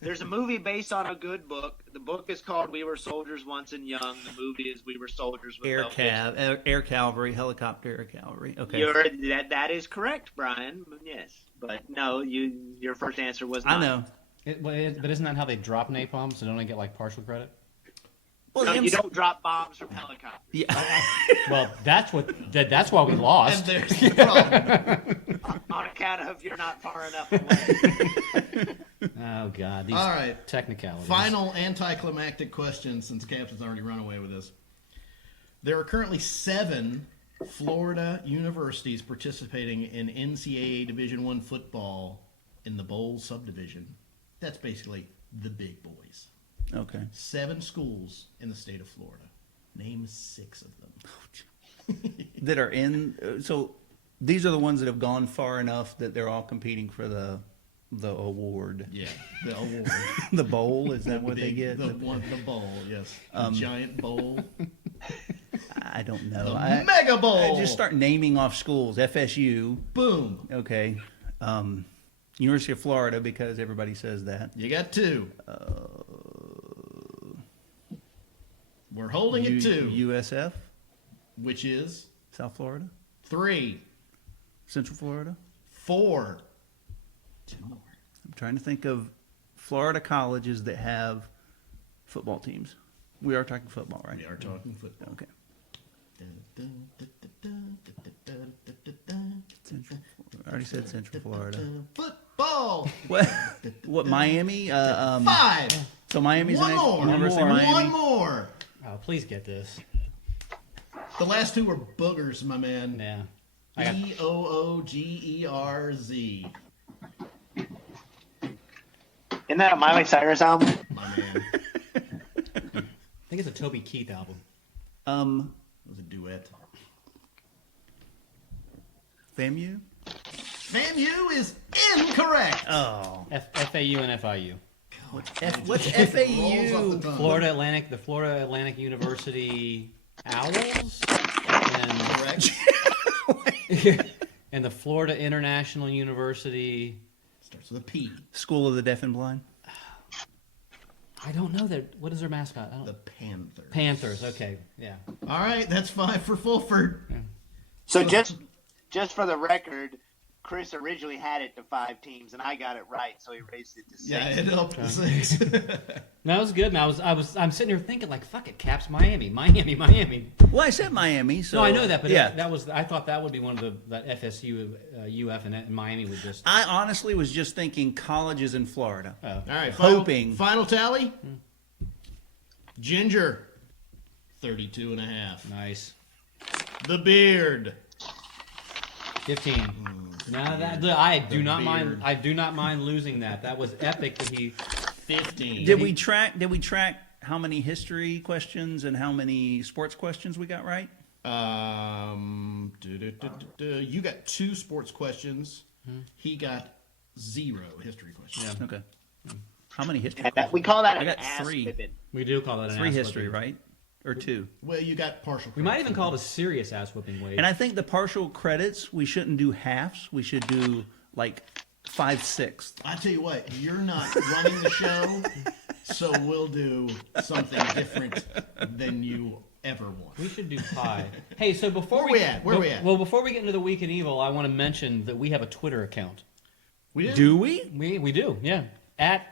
There's a movie based on a good book. The book is called We Were Soldiers Once and Young. The movie is We Were Soldiers with Mel Gibson. Air cavalry, helicopter air cavalry. Okay. That is correct, Brian. Yes, but no, your first answer was not. I know. But isn't that how they drop napalm? So don't I get like partial credit? Well, No, the you M- don't drop bombs from helicopters. Yeah. Well, that's why we And lost. there's the problem. On account of you're not far enough away. Oh God, these All right. technicalities. Final anticlimactic question, since Captain's already run away with this. There are currently 7 Florida universities participating in NCAA Division I football in the Bowl subdivision. That's basically the big boys. Okay. 7 schools in the state of Florida. Name 6 of them. That are in. So these are the ones that have gone far enough that they're all competing for the award. Yeah, the award. The bowl, is that what they Big- get? The bowl, yes. The giant bowl. I don't know. The Mega Bowl. I just start naming off schools. FSU. Boom. Okay. University of Florida, because everybody says that. You got 2. We're holding it 2. USF, Which is South Florida, 3, Central Florida. 4. 2 more. I'm trying to think of Florida colleges that have football teams. We are talking football, right? We are talking football. Okay. I already said Central Florida. Football. What Miami? 5. So Miami's One the more. University of Miami. One more. Oh, please get this. The last two were boogers, my man. Yeah. I got, Boogerz. Isn't that a Miley Cyrus album? My man. I think it's a Toby Keith album. It was a duet. FAMU? FAMU is incorrect. Oh. FAU and FIU. What's Rolls off FAU? the tongue. The Florida Atlantic University Owls, Correct. and the Florida International University. Starts with a P. School of the Deaf and Blind? I don't know that. What is their mascot? I don't. The Panthers. Panthers. Okay, yeah. All right, that's 5 for Fulford. So just for the record, Chris originally had it to 5 teams, and I got it right, so he raised it to 6. Yeah, it up to 6. That was good. Man, I'm sitting here thinking like, fuck it, Caps, Miami. Well, I said Miami, so... No, I know that, but yeah. that was. I thought that would be one of that FSU, UF, and Miami would just. I honestly was just thinking colleges in Florida. Oh. All right, Hoping. Final tally? Ginger, 32.5. Nice. The Beard, 15. Now that I do not mind. beard. I do not mind losing that. That was epic. That he. 15. Did we track how many history questions and how many sports questions we got right? You got 2 sports questions. He got 0 history questions. Yeah. Okay. How many history And questions? we call that I an got ass 3. whipping. We do call that an 3 ass history, whipping. right? Or 2. Well, you got partial. We might credits. even call it a serious ass whipping, Wade. And I think the partial credits, we shouldn't do halves. We should do like 5/6. I tell you what, you're not running the show, so we'll do something different than you ever want. We should do pie. Hey, so before Where we at? Well, before we get into the week in evil, I want to mention that we have a Twitter account. We Do we? We do, yeah. At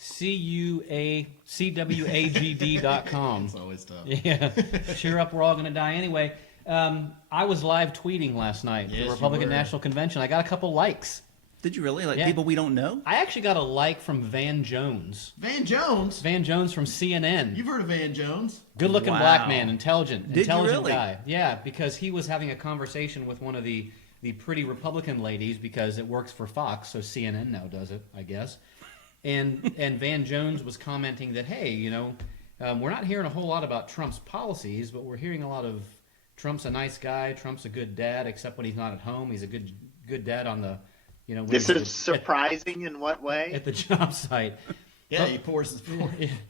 CUACWAGD.com. It's always tough. Yeah. Cheer up, we're all going to die anyway. I was live tweeting last night at Yes, the you Republican were. National Convention. I got a couple likes. Did you really? Like Yeah. people we don't know? I actually got a like from Van Jones. Van Jones. Van Jones from CNN. You've heard of Van Jones? Good-looking Wow. black man, intelligent Did you really? guy. Yeah, because he was having a conversation with one of the pretty Republican ladies because it works for Fox, so CNN now does it, I guess. And Van Jones was commenting that, hey, we're not hearing a whole lot about Trump's policies, but we're hearing a lot of Trump's a nice guy, Trump's a good dad, except when he's not at home. He's a good dad on the, when This he's is surprising in what way? at the job site. Yeah, he pours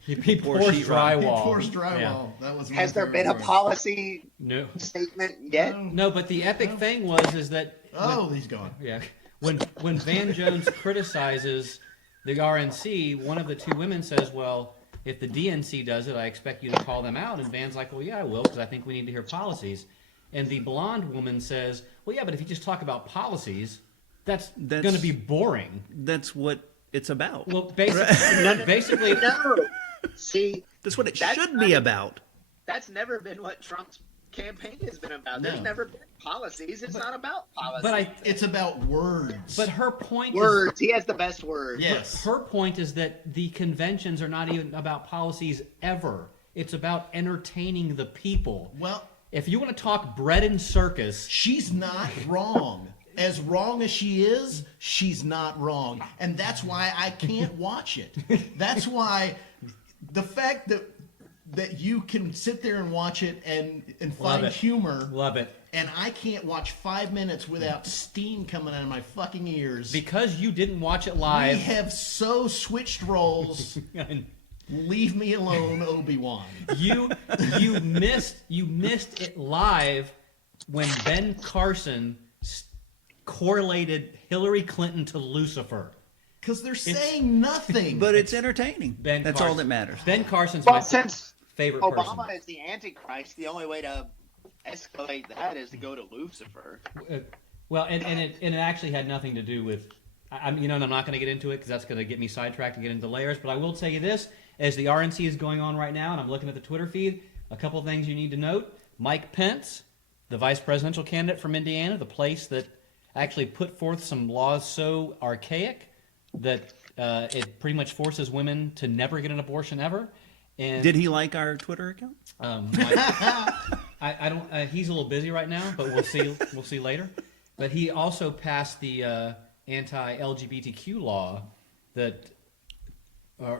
He Pour pours sheetrock. drywall. He pours drywall. Yeah. That was Has there been a policy statement yet? No, but the epic thing is that Oh, he's gone. yeah, when Van Jones criticizes the RNC, one of the 2 women says, "Well, if the DNC does it, I expect you to call them out." And Van's like, "Well, yeah, I will, because I think we need to hear policies." And the blonde woman says, "Well, yeah, but if you just talk about policies, that's going to be boring." That's what it's about. Well, basically, No. See, That's what it That's should not- be about. that's never been what Trump's campaign has been about. There's No. never been policies. It's not about policies. but It's about words. but her point is. Words. He has the best words. Yes. Her point is that the conventions are not even about policies ever. It's about entertaining the people. Well, If you want to talk bread and circus, she's not wrong. As wrong as she is, she's not wrong. And that's why I can't watch it. That's why the fact that you can sit there and watch it and find it. humor, love it. and I can't watch 5 minutes without steam coming out of my fucking ears. Because you didn't watch it We live. have so switched roles. Leave me alone, Obi-Wan. you missed it live when Ben Carson correlated Hillary Clinton to Lucifer. Because they're saying nothing. But it's entertaining. Ben That's Carson. all that matters. Ben Carson's Well, my since favorite Obama person. is the Antichrist, the only way to escalate that is to go to Lucifer. Well, and it actually had nothing to do with I'm not going to get into it because that's going to get me sidetracked and get into layers. But I will tell you this: as the RNC is going on right now, and I'm looking at the Twitter feed, a couple of things you need to note. Mike Pence, the vice presidential candidate from Indiana, the place that actually put forth some laws so archaic that it pretty much forces women to never get an abortion ever. And Did he like our Twitter account? I don't. He's a little busy right now, but we'll see. We'll see later. But he also passed the anti-LGBTQ law that, I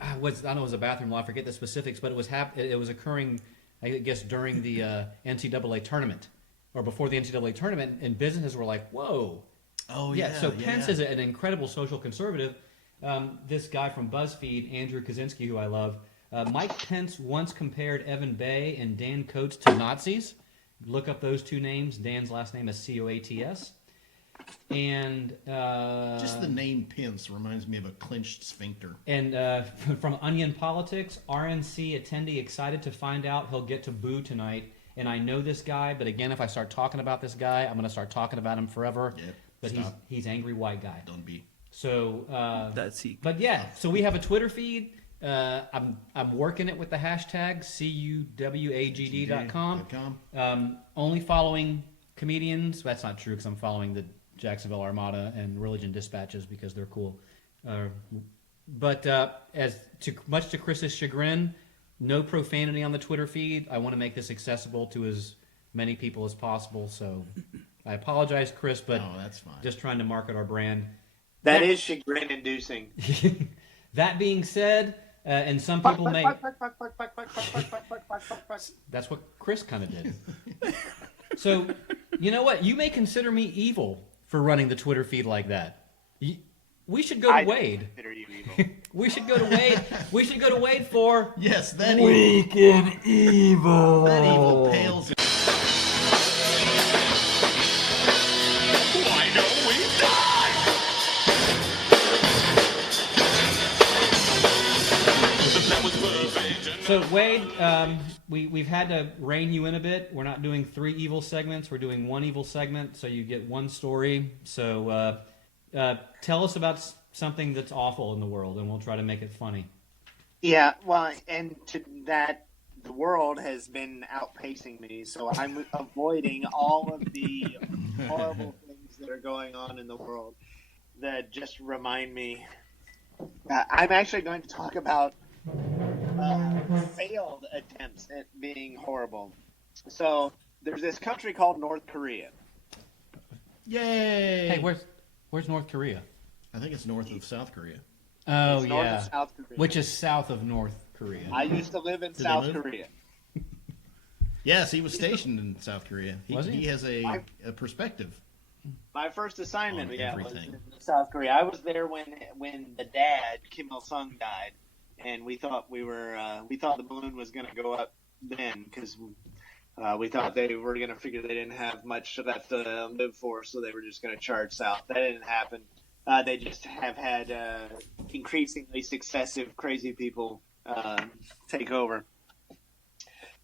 don't know, it was a bathroom law. I forget the specifics, but it was occurring, I guess, during the NCAA tournament or before the NCAA tournament, and businesses were like, "Whoa." Oh Yeah, so Pence is an incredible social conservative. This guy from BuzzFeed, Andrew Kaczynski, who I love, Mike Pence once compared Evan Bayh and Dan Coates to Nazis. Look up those two names. Dan's last name is Coats. And just the name Pence reminds me of a clenched sphincter. And from Onion Politics, RNC attendee excited to find out he'll get to boo tonight. And I know this guy, but again, if I start talking about this guy, I'm going to start talking about him forever. Yep. But he's angry white guy. Don't be. So That's he. But yeah, so we have a Twitter feed. I'm working it with the hashtag CUWAGD.com. Only following comedians. That's not true because I'm following the Jacksonville Armada and Religion Dispatches because they're cool. But much to Chris's chagrin, no profanity on the Twitter feed. I want to make this accessible to as many people as possible. So I apologize, Chris, but that's fine. Just trying to market our brand. That is chagrin-inducing. That being said, and some people may... That's what Chris kind of did. So, you know what? You may consider me evil for running the Twitter feed like that. We should go to Wade. Consider you evil. We should go to Wade. We should go to Wade for... Yes, that Weekend Evil. That evil pales. Why don't we die? So, Wade, we've had to rein you in a bit. We're not doing 3 evil segments. We're doing 1 evil segment, so you get 1 story. So tell us about something that's awful in the world, and we'll try to make it funny. Yeah, well, and to that, the world has been outpacing me, so I'm avoiding all of the horrible things that are going on in the world that just remind me. I'm actually going to talk about failed attempts at being horrible. So there's this country called North Korea. Yay! Hey, where's North Korea? I think it's north of South Korea. Oh, It's north of South Korea. Which is south of North Korea. I used to live in Did they South move? Korea. Yes, he was stationed in South Korea. Was he? He has a perspective. My first assignment, On was everything. in South Korea. I was there when the dad, Kim Il Sung, died, and we thought the balloon was going to go up then because we thought they were going to figure they didn't have much left to live for, so they were just going to charge south. That didn't happen. They just have had increasingly successive crazy people take over.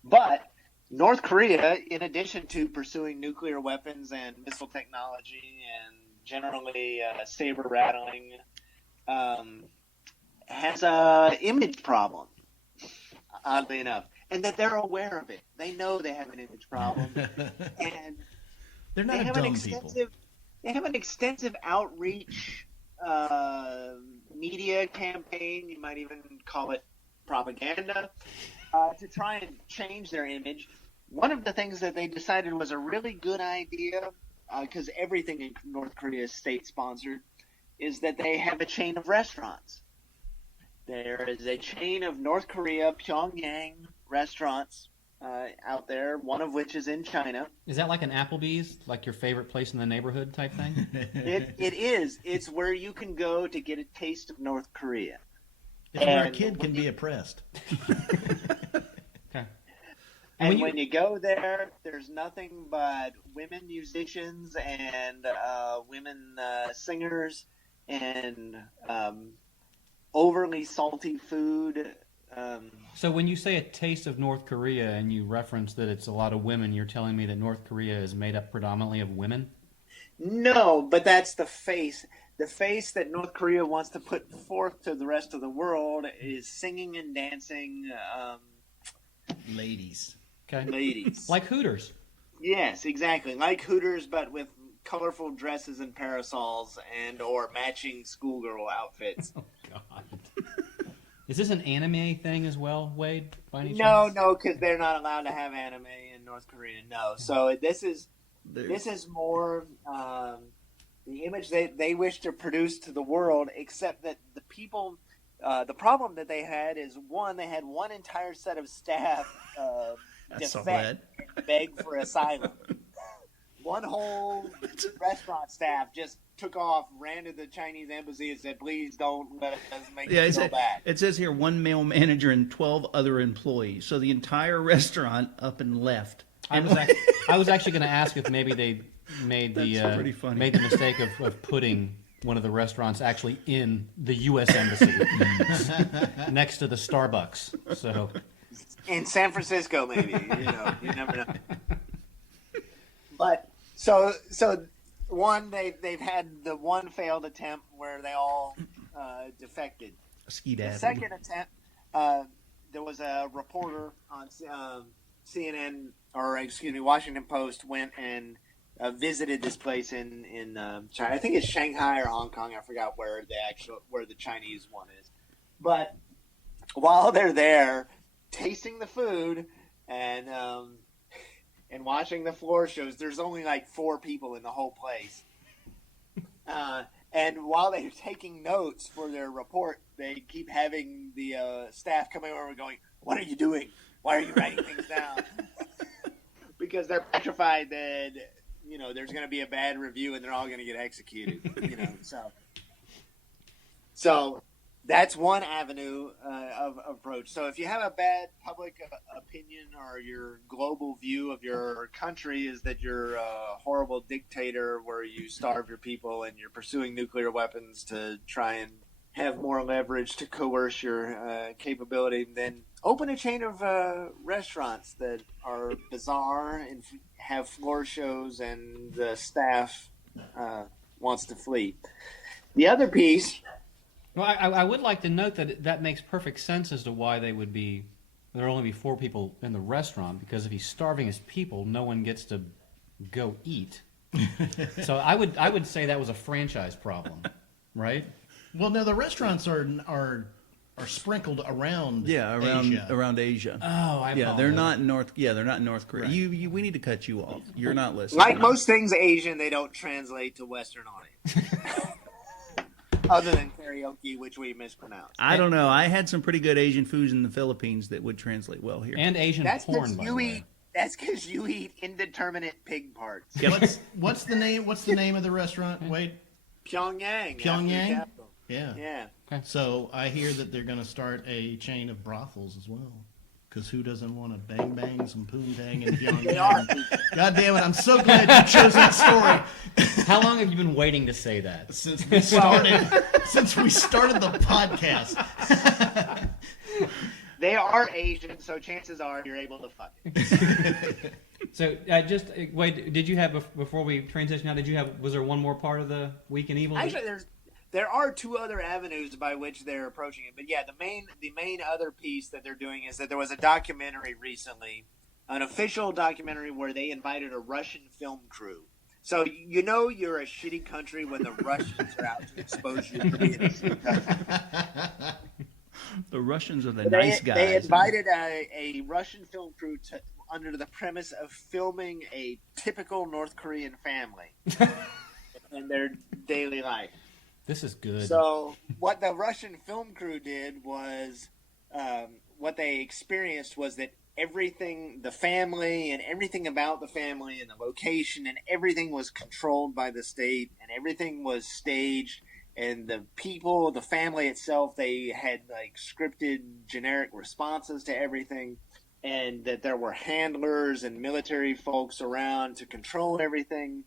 But North Korea, in addition to pursuing nuclear weapons and missile technology and generally saber rattling, has a image problem, oddly enough, and that they're aware of it. They know they have an image problem, and They're not dumb people. They have an extensive outreach media campaign. You might even call it propaganda to try and change their image. One of the things that they decided was a really good idea, because everything in North Korea is state-sponsored, is that they have a chain of restaurants. There is a chain of North Korea, Pyongyang restaurants out there, one of which is in China. Is that like an Applebee's, like your favorite place in the neighborhood type thing? It is. It's where you can go to get a taste of North Korea. It's where a And kid can be oppressed. Okay. And when you go there, there's nothing but women musicians and women singers and overly salty food. So when you say a taste of North Korea and you reference that it's a lot of women, you're telling me that North Korea is made up predominantly of women? No, but that's the face. the face that North Korea wants to put forth to the rest of the world is singing and dancing Ladies. Okay. ladies. Like Hooters. Yes, exactly. Like Hooters, but with colorful dresses and parasols and or matching schoolgirl outfits. Oh God. Is this an anime thing as well, Wade? By any No, chance? no, because they're not allowed to have anime in North Korea. No, so this is more the image they wish to produce to the world. Except that the people, the problem that they had is they had one entire set of staff I saw defect and beg for asylum. One whole restaurant staff just took off, ran to the Chinese embassy and said, "Please don't let us make it go back." It says here 1 male manager and 12 other employees. So the entire restaurant up and left. I was actually going to ask if maybe they made That's pretty funny. made the mistake of putting one of the restaurants actually in the U.S. embassy next to the Starbucks. So In San Francisco, maybe. You never know. But so they've had the one failed attempt where they all defected. Ski The dad. second attempt, there was a reporter on CNN, or excuse me, Washington Post, went and visited this place in China. I think it's Shanghai or Hong Kong. I forgot where the Chinese one is. But while they're there, tasting the food and watching the floor shows, there's only like 4 people in the whole place. And while they're taking notes for their report, they keep having the staff coming over and going, "What are you doing? Why are you writing things down?" Because they're petrified that there's going to be a bad review and they're all going to get executed. So that's one avenue of approach. So if you have a bad public opinion or your global view of your country is that you're a horrible dictator where you starve your people and you're pursuing nuclear weapons to try and have more leverage to coerce your capability, then open a chain of restaurants that are bizarre and have floor shows and the staff wants to flee. The other piece... Well, I would like to note that makes perfect sense as to why there only be 4 people in the restaurant, because if he's starving his people, no one gets to go eat. So I would say that was a franchise problem, right? Well, no, the restaurants are sprinkled around. Asia. around Asia. Oh, I apologize. They're not in North. Yeah, they're not in North Korea. Right. We need to cut you off. You're not listening. Like most things Asian, they don't translate to Western audience. Other than karaoke, which we mispronounce. I don't know. I had some pretty good Asian foods in the Philippines that would translate well here. And Asian That's porn, because by the way. That's because you eat indeterminate pig parts. What's the name? What's the name of the restaurant? Wait, Pyongyang. Pyongyang? after the capital. yeah. Yeah. So I hear that they're going to start a chain of brothels as well. Because who doesn't want to bang some poontang in Pyongyang? God damn it! I'm so glad you chose that story. How long have you been waiting to say that? Since we started the podcast. They are Asian, so chances are you're able to fuck it. So wait, did you have, before we transition now, was there one more part of the Week in Evil? Actually, there are 2 other avenues by which they're approaching it. But yeah, the main other piece that they're doing is that there was a documentary recently, an official documentary where they invited a Russian film crew. So you're a shitty country when the Russians are out to expose you to being a shitty country. The Russians are the nice guys. They invited a Russian film crew under the premise of filming a typical North Korean family and their daily life. This is good. So what the Russian film crew did was, what they experienced was that everything, the family and everything about the family and the location and everything was controlled by the state and everything was staged. And the people, the family itself, they had like scripted generic responses to everything. And that there were handlers and military folks around to control everything.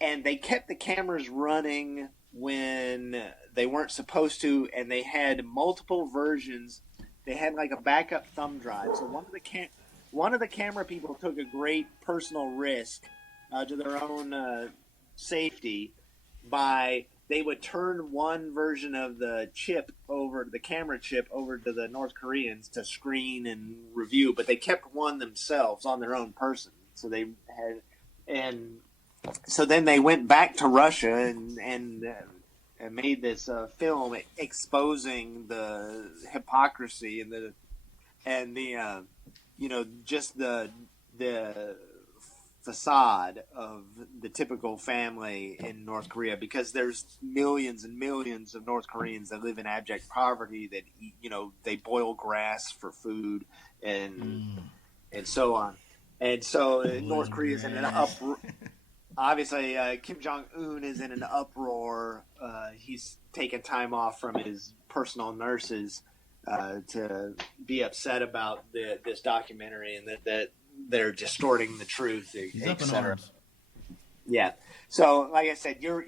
And they kept the cameras running when they weren't supposed to, and they had multiple versions. They had like a backup thumb drive. So one of the camera people took a great personal risk to their own safety by they would turn one version of the camera chip over to the North Koreans to screen and review, but they kept one themselves on their own person. So they had, and so then they went back to Russia and made this film exposing the hypocrisy and the just the facade of the typical family in North Korea, because there's millions and millions of North Koreans that live in abject poverty that eat, they boil grass for food and so on. And so North Korea is in an uproar. Obviously, Kim Jong-un is in an uproar. He's taken time off from his personal nurses to be upset about this documentary and that they're distorting the truth, etc. Yeah. So, like I said, you're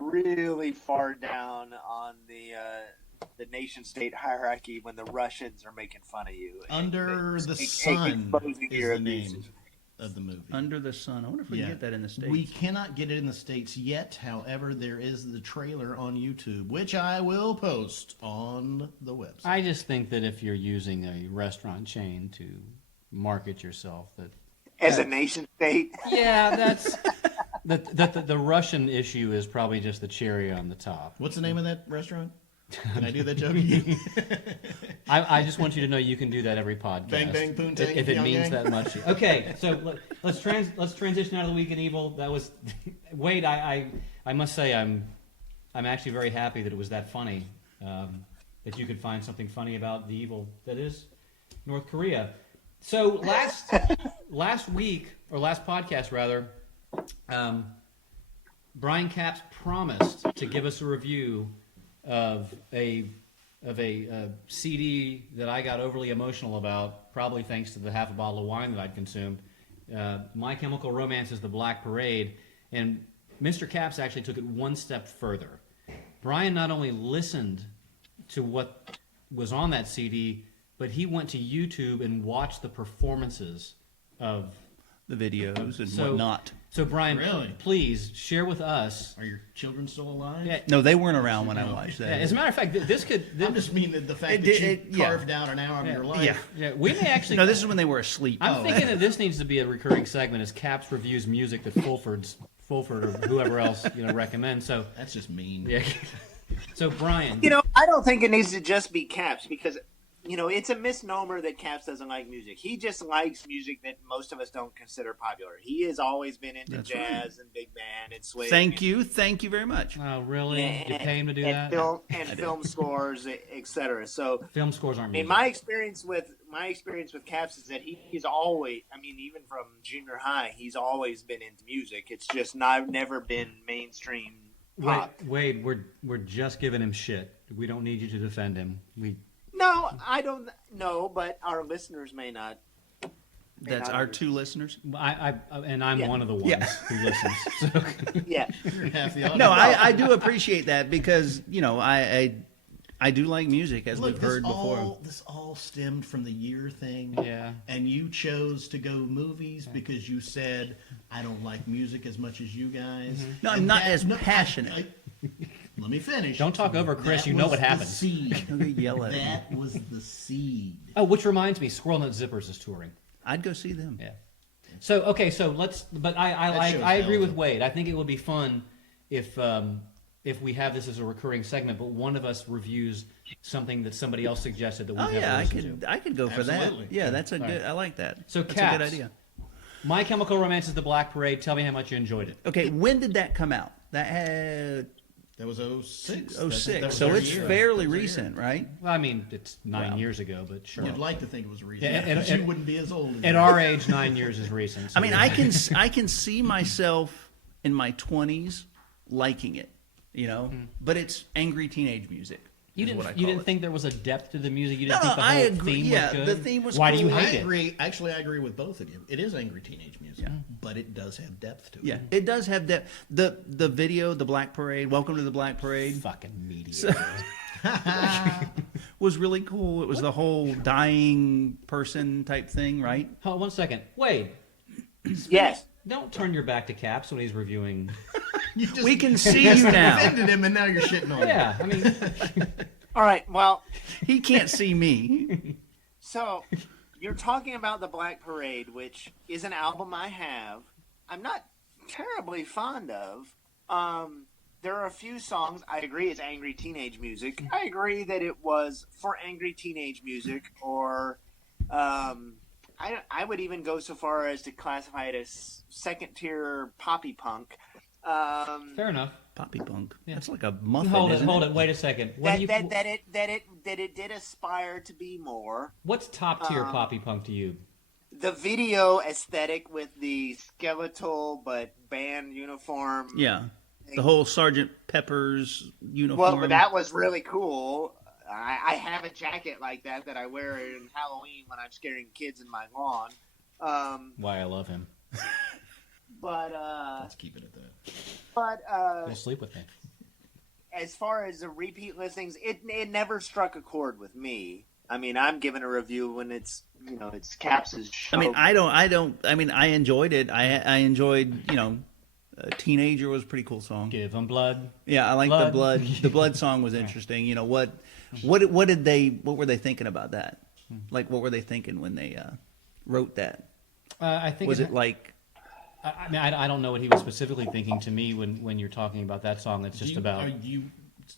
really far down on the nation-state hierarchy when the Russians are making fun of you. Under the Sun is the name of the movie. Under the Sun. I wonder if we can get that in the States. We cannot get it in the States yet. However, there is the trailer on YouTube, which I will post on the website. I just think that if you're using a restaurant chain to market yourself, as a nation state. Yeah, that's the Russian issue is probably just the cherry on the top. What's the name of that restaurant? Can I do that joke? I just want you to know you can do that every podcast. Bang bang poontang. If it means that much. Okay, so let's transition out of the Week in Evil. That was Wade. I must say I'm actually very happy that it was that funny. That you could find something funny about the evil that is North Korea. So last week, or last podcast rather, Brian Capps promised to give us a review of a CD that I got overly emotional about, probably thanks to the half a bottle of wine that I'd consumed. My Chemical Romance is the Black Parade, and Mr. Capps actually took it one step further. Brian not only listened to what was on that CD, but he went to YouTube and watched the performances of the videos and whatnot. So Brian, Really? please share with us. Are your children still alive? Yeah, No, they weren't around when I watched that. as a matter of fact, this could. I just mean the fact that you yeah. carved out an hour of your life. Yeah. Yeah, we may actually. No, this is when they were asleep. I'm thinking that this needs to be a recurring segment as Capps reviews music that Fulford or whoever else recommends. So That's just mean. yeah. So Brian, I don't think it needs to just be Capps, because it's a misnomer that Capps doesn't like music. He just likes music that most of us don't consider popular. He has always been into jazz and big band and swing. Thank you very much. oh really? You pay him to do that? Film scores, etc. So Film scores aren't music. my experience with Capps is that he's always, even from junior high, he's always been into music. It's just never been mainstream pop. Wade, we're just giving him shit. We don't need you to defend him. No, I don't know, but our listeners may not. That's our two listeners. I'm Yeah. one of the ones Yeah. who listens. So. Yeah. You're half the audience. No, I do appreciate that because I do like music, as Look, we've heard before. This all stemmed from the year thing. Yeah. And you chose to go movies because you said, I don't like music as much as you guys. Mm-hmm. No, I'm not as passionate. Let me finish. Don't talk over Chris. That You know was what the happens. Seed. I'm gonna yell at him. That was the seed. Oh, which reminds me, Squirrel Nut Zippers is touring. I'd go see them. Yeah. So okay, so let's. But I agree with Wade. I think it would be fun if we have this as a recurring segment, but one of us reviews something that somebody else suggested that we've Oh never yeah, listened to. I could go for that. Absolutely. Yeah, that's a All good. right. I like that. So that's Capps, a good idea. My Chemical Romance is the Black Parade. Tell me how much you enjoyed it. Okay, when did that come out? That had That was 06. 06, That was so our it's year. fairly That was our recent, year. right? Well, I mean, it's 9 Well, years ago, but sure. You'd like to think it was recent. Yeah, and- because you wouldn't be as old as At you. our age, 9 years is recent. So I mean, I can see myself in my 20s liking it, but it's angry teenage music. You is what I didn't call it. think there was a depth to the music? You didn't No, think the I whole agree. theme Yeah, was good? the theme was Why do you cool. I hate it? agree. Actually, I agree with both of you. It is angry teenage music, but it does have depth to it. Yeah, it does have that. The video, the Black Parade, Welcome to the Black Parade, Fucking media. was really cool. It was the whole dying person type thing, right? Hold on 1 second. Wade, Yes. don't turn your back to Capps when he's reviewing We can see you now. Offended him, and now you're shitting on him. Yeah, I mean, All right, well, He can't see me. so you're talking about the Black Parade, which is an album I have. I'm not terribly fond of. There are a few songs. I agree it's angry teenage music. I agree that it was for angry teenage music, or I would even go so far as to classify it as second tier poppy punk. fair enough. Poppy punk. Yeah. That's like a muffin. Hold isn't it. Wait a second. What That, do you, that it did aspire to be more. what's top tier poppy punk to you? The video aesthetic with the skeletal but band uniform. Yeah. The whole Sergeant Pepper's uniform. Well, that was really cool. I have a jacket like that I wear in Halloween when I'm scaring kids in my lawn. Why I love him. But Let's keep it at that. He'll sleep with me. as far as the repeat listings, it never struck a chord with me. I mean, I'm giving a review when it's Caps's show. I mean, I enjoyed it. I enjoyed, Teenager was a pretty cool song. Give him blood. Yeah, I like Blood. the blood. The blood song was interesting. What were they thinking about that? Like, what were they thinking when they wrote that? I think Was it like, I mean, I don't know what he was specifically thinking to me when you're talking about that song. It's just about. Do you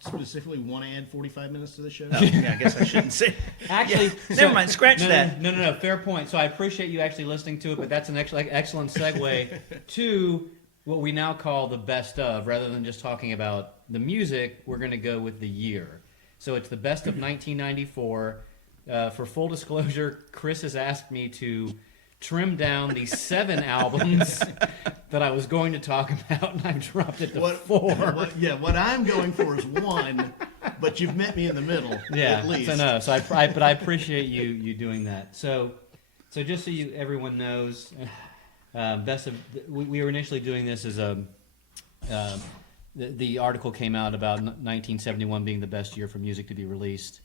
specifically want to add 45 minutes to the show? oh, yeah, I guess I shouldn't say. Actually, Never mind, scratch no, that. No, fair point. So I appreciate you actually listening to it, but that's an excellent segue to what we now call the best of. Rather than just talking about the music, we're going to go with the year. So it's the best of 1994. For full disclosure, Chris has asked me to trim down the 7 albums that I was going to talk about, and I've dropped it to 4. What I'm going for is 1, but you've met me in the middle. Yeah, at least. so no. So but I appreciate you doing that. So just so everyone knows, best of we were initially doing this as a the article came out about 1971 being the best year for music to be released,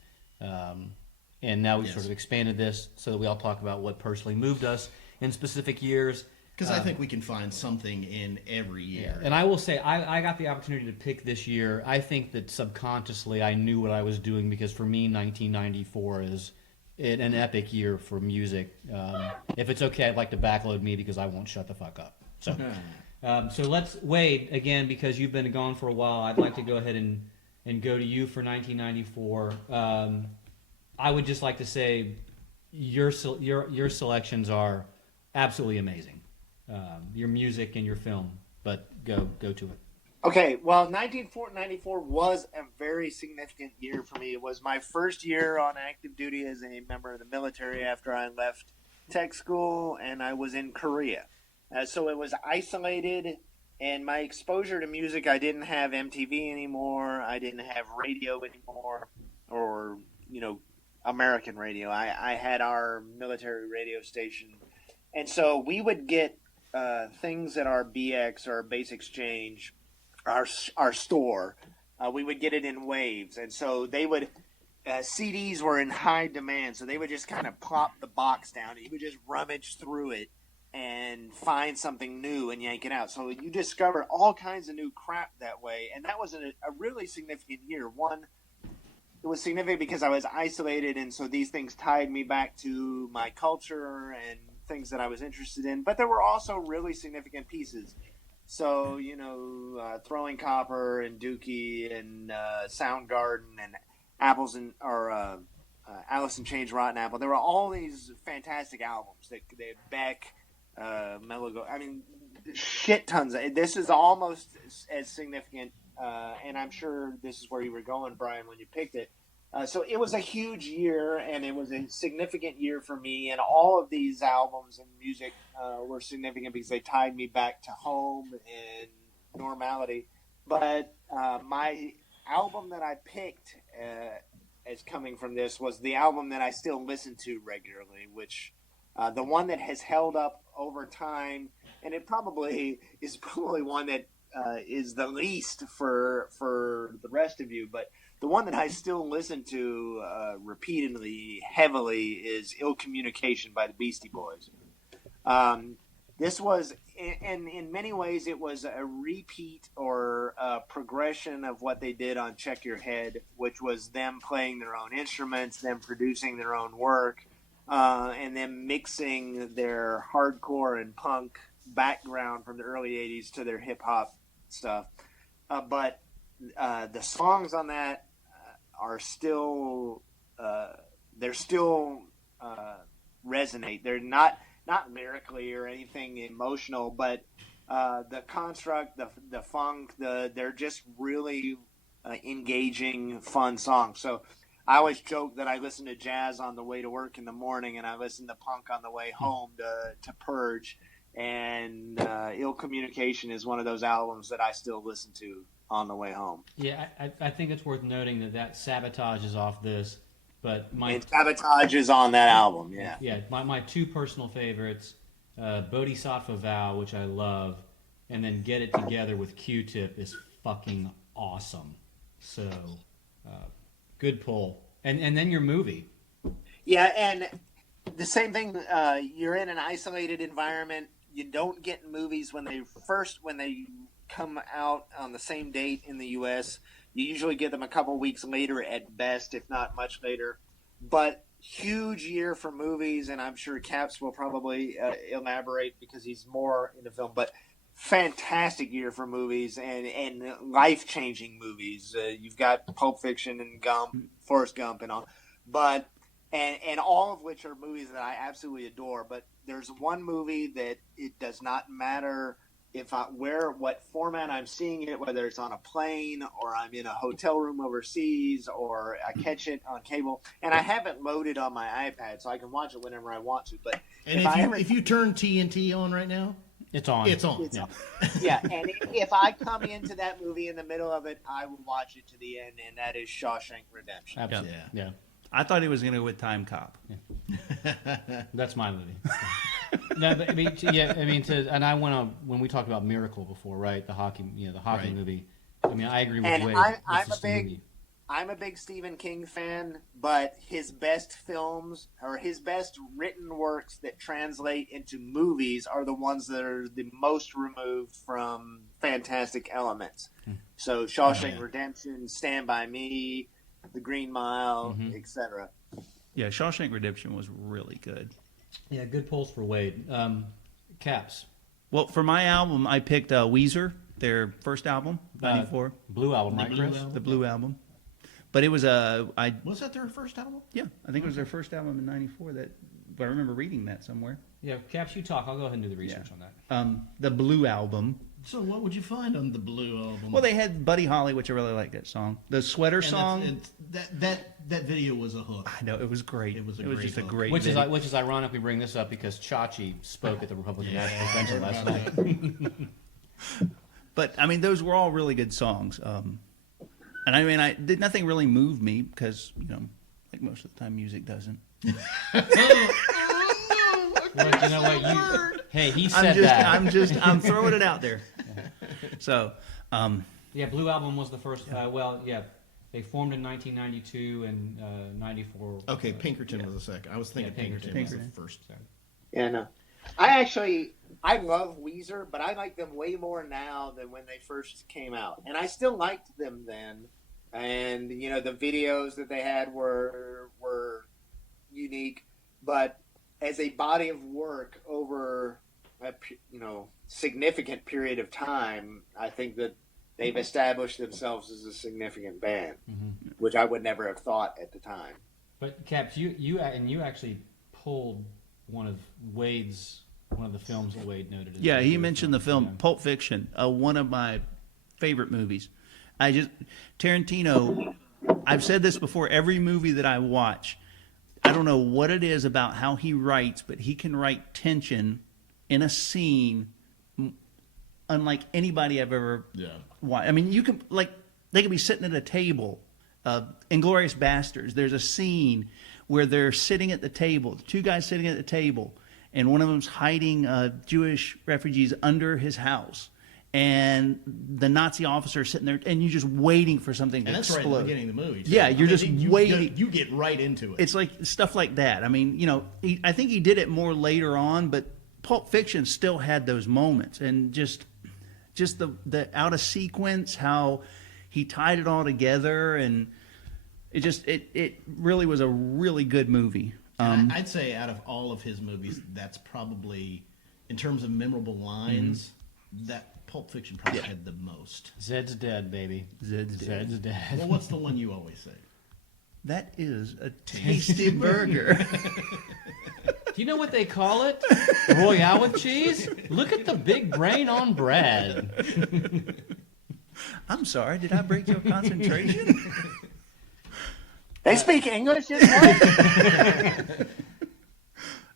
and now we've Yes. sort of expanded this so that we all talk about what personally moved us in specific years. Because I think we can find something in every year. And I will say, I got the opportunity to pick this year. I think that subconsciously I knew what I was doing because for me, 1994 is an epic year for music. If it's okay, I'd like to backload me because I won't shut the fuck up. So, so let's, Wade, again, because you've been gone for a while, I'd like to go ahead and go to you for 1994. I would just like to say your selections are absolutely amazing. Your music and your film, but go to it. Okay, well, 1994 was a very significant year for me. It was my first year on active duty as a member of the military after I left tech school, and I was in Korea. So it was isolated, and my exposure to music, I didn't have MTV anymore. I didn't have radio anymore, or, American radio. I had our military radio station. And so we would get things at our BX, or Base Exchange, our store. We would get it in waves. And so they would, CDs were in high demand. So they would just kind of plop the box down. And you would just rummage through it and find something new and yank it out. So you discover all kinds of new crap that way. And that was a really significant year. One, it was significant because I was isolated, and so these things tied me back to my culture and things that I was interested in. But there were also really significant pieces. So, Throwing Copper and Dookie and Soundgarden and Alice in Chains, Rotten Apple. There were all these fantastic albums that they had Beck, shit tons. This is almost as significant. And I'm sure this is where you were going, Brian, when you picked it. So it was a huge year, and it was a significant year for me. And all of these albums and music were significant because they tied me back to home and normality. But my album that I picked as coming from this was the album that I still listen to regularly, which the one that has held up over time, and it probably is one that is the least for the rest of you, but the one that I still listen to repeatedly, heavily, is "Ill Communication" by the Beastie Boys. This was, and in many ways, it was a repeat or a progression of what they did on Check Your Head, which was them playing their own instruments, them producing their own work, and them mixing their hardcore and punk background from the early 80s to their hip-hop stuff. But the songs on that are still, they're still resonate. They're not lyrically or anything emotional, but the construct, the funk, they're just really engaging, fun songs. So I always joke that I listen to jazz on the way to work in the morning, and I listen to punk on the way home to purge. And Ill Communication is one of those albums that I still listen to on the way home. Yeah, I think it's worth noting that Sabotage is off this, but And Sabotage is on that album, yeah. Yeah, my two personal favorites, Bodhisattva Vow, which I love, and then Get It Together with Q-Tip is fucking awesome. So, good pull. And then your movie. Yeah, and the same thing, you're in an isolated environment. You don't get movies when they come out on the same date in the U.S. You usually get them a couple weeks later at best, if not much later. But huge year for movies, and I'm sure Caps will probably elaborate because he's more into film. But fantastic year for movies and life-changing movies. You've got Pulp Fiction and Forrest Gump and all. But and all of which are movies that I absolutely adore. But there's one movie that it does not matter what format I'm seeing it, whether it's on a plane or I'm in a hotel room overseas or I catch it on cable, and I have it loaded on my iPad so I can watch it whenever I want to. But And if you turn TNT on right now, it's on. it's on. It's on. Yeah, and if I come into that movie in the middle of it, I will watch it to the end, and that is Shawshank Redemption. Absolutely. Yeah. Yeah. I thought he was going to go with Time Cop. That's my movie. No, but and I went on when we talked about Miracle before, right? The hockey Right. movie. I mean, I agree with And Wade. I'm a big Stephen King fan, but his best films or his best written works that translate into movies are the ones that are the most removed from fantastic elements. So Shawshank Redemption, Stand By Me, The Green Mile, etc. Yeah, Shawshank Redemption was really good. Yeah, good pulls for Wade. Caps. Well, for my album, I picked Weezer, their first album, 94, Blue album, right, Blue Chris? album. the Blue album. But it was I Was that their first album? think it was their first album in 94 that I remember reading that somewhere. Yeah, Caps, you talk. I'll go ahead and do the research on that. The Blue album. So what would you find on the Blue album? Well, they had Buddy Holly, which I really like that song. The Sweater song. That video was a hook. I know, it was great. It was a It was great just a hook. great Which video. is ironic we bring this up because Chachi spoke at the Republican National Convention last night. But I mean, those were all really good songs. And I mean, nothing really moved me because like most of the time, music doesn't. Well, you know what? Hey, he said that. I'm throwing it out there. So, Yeah, Blue Album was the first. They formed in 1992 and 94. Okay, Pinkerton was the second. I was thinking Pinkerton. Pinkerton was the first. Yeah, no. I love Weezer, but I like them way more now than when they first came out. And I still liked them then. And, the videos that they had were unique. But as a body of work over a significant period of time, I think that they've established themselves as a significant band, which I would never have thought at the time. But Caps, you actually pulled one of the films that Wade noted. as yeah, a he favorite mentioned the film Yeah. Pulp Fiction, one of my favorite movies. Tarantino, I've said this before, every movie that I watch, I don't know what it is about how he writes, but he can write tension in a scene unlike anybody I've ever watched. I mean, they could be sitting at a table. Inglourious Basterds, there's a scene where they're sitting at the table, two guys sitting at the table, and one of them's hiding Jewish refugees under his house. And the Nazi officer is sitting there, and you're just waiting for something to And that's explode. right at the beginning of the movie. Yeah, you're just waiting. You get right into it. It's like stuff like that. I mean, I think he did it more later on, but Pulp Fiction still had those moments, and just the out of sequence, how he tied it all together, and it really was a really good movie. And I'd say out of all of his movies, that's probably, in terms of memorable lines, that Pulp Fiction probably had the most. Zed's dead, baby. Zed's dead. Zed's dead. Well, what's the one you always say? That is a tasty burger. Do you know what they call it? Royale with cheese? Look at the big brain on Brad. I'm sorry, did I break your concentration? They speak English as well.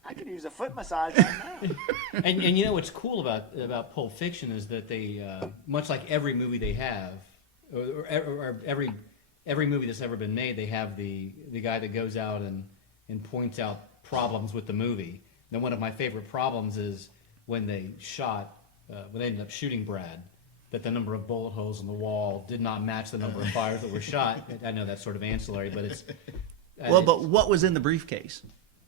I could use a foot massage right now. And you know what's cool about Pulp Fiction is that they, much like every movie they have, or every movie that's ever been made, they have the guy that goes out and points out problems with the movie. Then one of my favorite problems is when they ended up shooting Brad, that the number of bullet holes in the wall did not match the number of fires that were shot. I know that's sort of ancillary, but it's... But what was in the briefcase?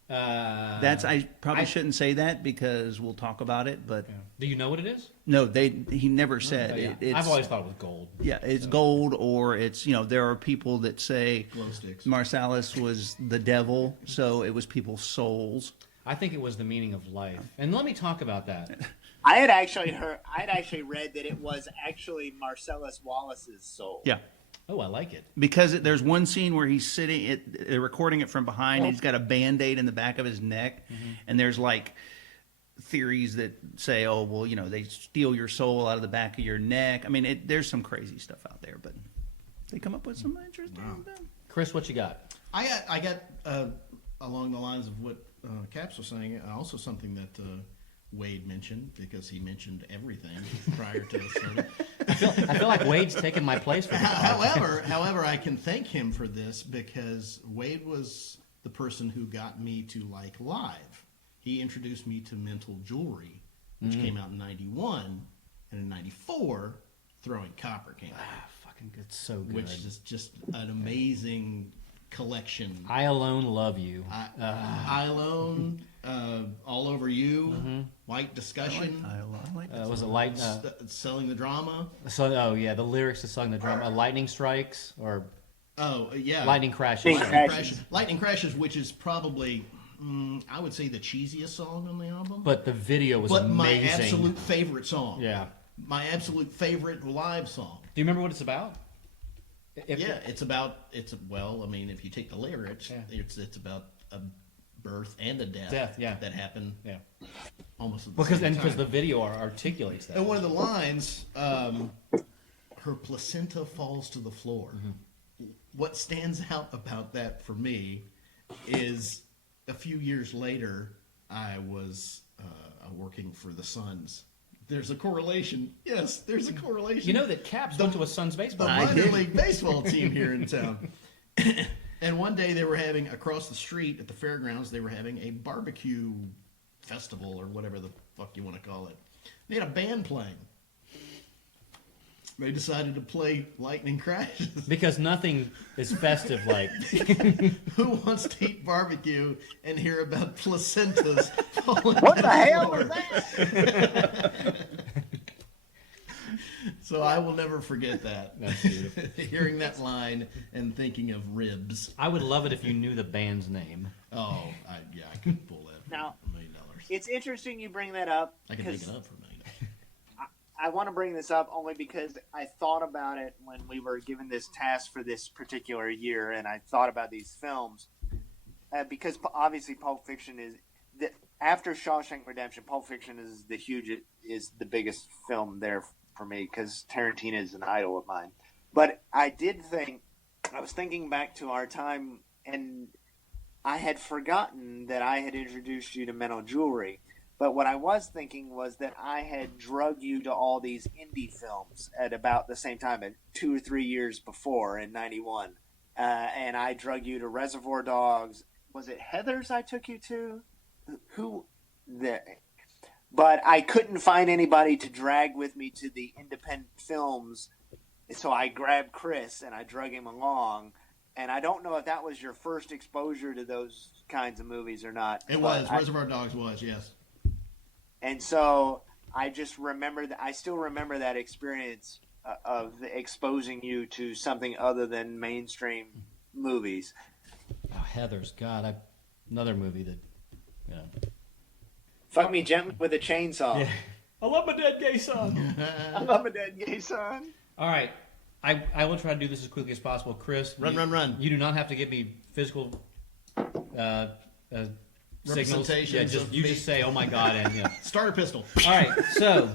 That's I shouldn't say that because we'll talk about it, but... Yeah. Do you know what it is? No, he never said. Oh, yeah. It's, I've always thought it was gold. Yeah, it's gold, or it's, there are people that say Glow sticks. Marsalis was the devil, so it was people's souls. I think it was the meaning of life. And let me talk about that. I had actually read that it was actually Marcellus Wallace's soul. Yeah. Oh, I like it. Because there's one scene where he's sitting, they're recording it from behind, he's got a Band-Aid in the back of his neck, and there's like theories that say, oh, well, they steal your soul out of the back of your neck. I mean, there's some crazy stuff out there, but they come up with some interesting stuff. Chris, what you got? I got along the lines of what Caps was saying, also something that Wade mentioned, because he mentioned everything prior to the starting. I feel like Wade's taking my place for this. However, I can thank him for this because Wade was the person who got me to like live. He introduced me to Mental Jewelry, which came out in '91, and in '94, Throwing Copper came out. Fucking good, so good. Which is just an amazing collection. I Alone Love You. I Alone, All Over You, White Discussion. I like that. Was it light? Selling the Drama. The lyrics to Selling the Drama. Lightning Strikes or Lightning Crashes. Lightning Crashes, which is probably, I would say, the cheesiest song on the album. But the video was amazing. My absolute favorite song. Yeah. My absolute favorite live song. Do you remember what it's about? It's about, if you take the lyrics, it's about a birth and a death that happened almost at the same time. Because the video articulates that. And one of the lines, her placenta falls to the floor. What stands out about that for me is a few years later, I was working for the Suns. There's a correlation. Yes, there's a correlation. You know that Caps went to a Suns baseball the game. minor league baseball team here in town. And one day they were having, across the street at the fairgrounds, they were having a barbecue festival or whatever the fuck you want to call it. They had a band playing. They decided to play Lightning Crashes. Because nothing is festive like... Who wants to eat barbecue and hear about placentas falling What the down hell floor? was that? So I will never forget that. That's beautiful. Hearing that line and thinking of ribs. I would love it if you knew the band's name. Oh, I could pull that. Now, $1 million. it's interesting you bring that up. I can make it up for $1 million. I want to bring this up only because I thought about it when we were given this task for this particular year, and I thought about these films because obviously Pulp Fiction is after Shawshank Redemption. Pulp Fiction is the biggest film there for me because Tarantino is an idol of mine. But I was thinking back to our time, and I had forgotten that I had introduced you to Mental Jewelry. But what I was thinking was that I had drugged you to all these indie films at about the same time, 2 or 3 years before in '91. And I drug you to Reservoir Dogs. Was it Heathers I took you to? But I couldn't find anybody to drag with me to the independent films. So I grabbed Chris and I drug him along. And I don't know if that was your first exposure to those kinds of movies or not. It was. Reservoir Dogs was, yes. And so I just remember that. I still remember that experience of exposing you to something other than mainstream movies. Oh, Heather's God, another movie that. You know. Fuck Me Gently with a Chainsaw. Yeah. I love my dead gay son. I love my dead gay son. All right, I will try to do this as quickly as possible. Chris, Run. You do not have to give me physical signals. Representations Yeah, of you me. just say, "Oh my God," and yeah. Starter pistol. All right, so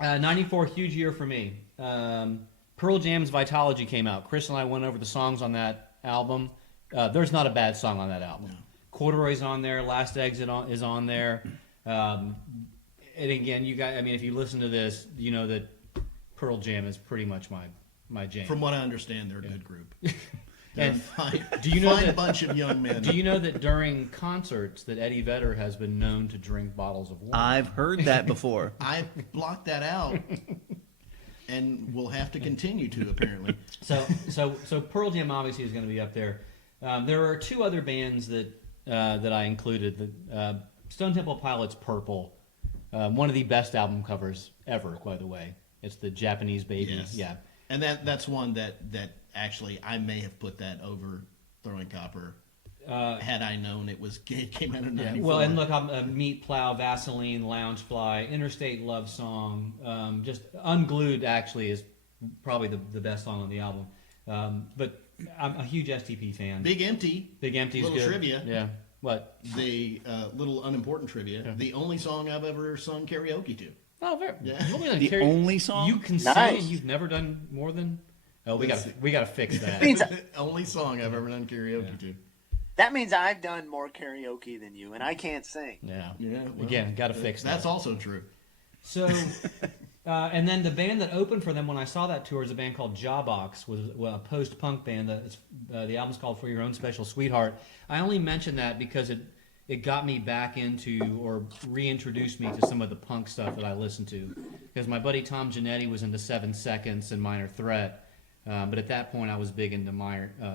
94, huge year for me. Pearl Jam's Vitology came out. Chris and I went over the songs on that album. There's not a bad song on that album. No. Corduroy's on there. Last Exit is on there. And again, you guys, I mean, if you listen to this, you know that Pearl Jam is pretty much my jam. From what I understand, they're a good group. And do you know that bunch of young men? Do you know that during concerts that Eddie Vedder has been known to drink bottles of wine? I've heard that before. I blocked that out, and will have to continue to apparently. So Pearl Jam obviously is going to be up there. There are two other bands that I included. Stone Temple Pilots' Purple, one of the best album covers ever, by the way. It's the Japanese Baby. Yes. Yeah. And that's one that actually I may have put that over Throwing Copper. Had I known it came out in '94. Well, and look, I'm Meat Plow, Vaseline, Loungefly, Interstate Love Song. Just Unglued actually is probably the best song on the album. But I'm a huge STP fan. Big Empty. Big Empty's little good. trivia. Yeah. What? The little unimportant trivia. Yeah. The only song I've ever sung karaoke to. Oh, very. Yeah. The only song? You can sing Nice. and you've never done more than. Oh, we gotta fix that. Only song I've ever done karaoke to. That means I've done more karaoke than you, and I can't sing. Yeah. Yeah. Well, Again, gotta fix that. That's also true. So, and then the band that opened for them when I saw that tour is a band called Jawbox, was a post-punk band. The album's called For Your Own Special Sweetheart. I only mention that because it got me back into or reintroduced me to some of the punk stuff that I listened to. Because my buddy Tom Giannetti was into 7 Seconds and Minor Threat. But at that point, I was big into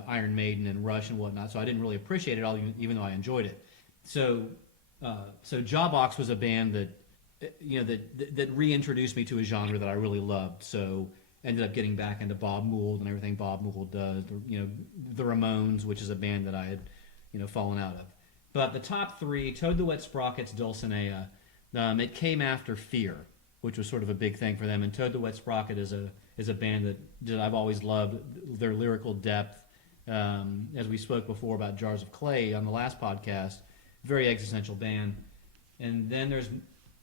Iron Maiden and Rush and whatnot, so I didn't really appreciate it all, even though I enjoyed it. So Jawbox was a band that that reintroduced me to a genre that I really loved. So ended up getting back into Bob Mould and everything Bob Mould does. The Ramones, which is a band that I had fallen out of. But the top three: Toad the Wet Sprockets, Dulcinea. It came after Fear, which was sort of a big thing for them. And Toad the Wet Sprocket is a band that I've always loved. Their lyrical depth, as we spoke before about Jars of Clay on the last podcast, very existential band. And then there's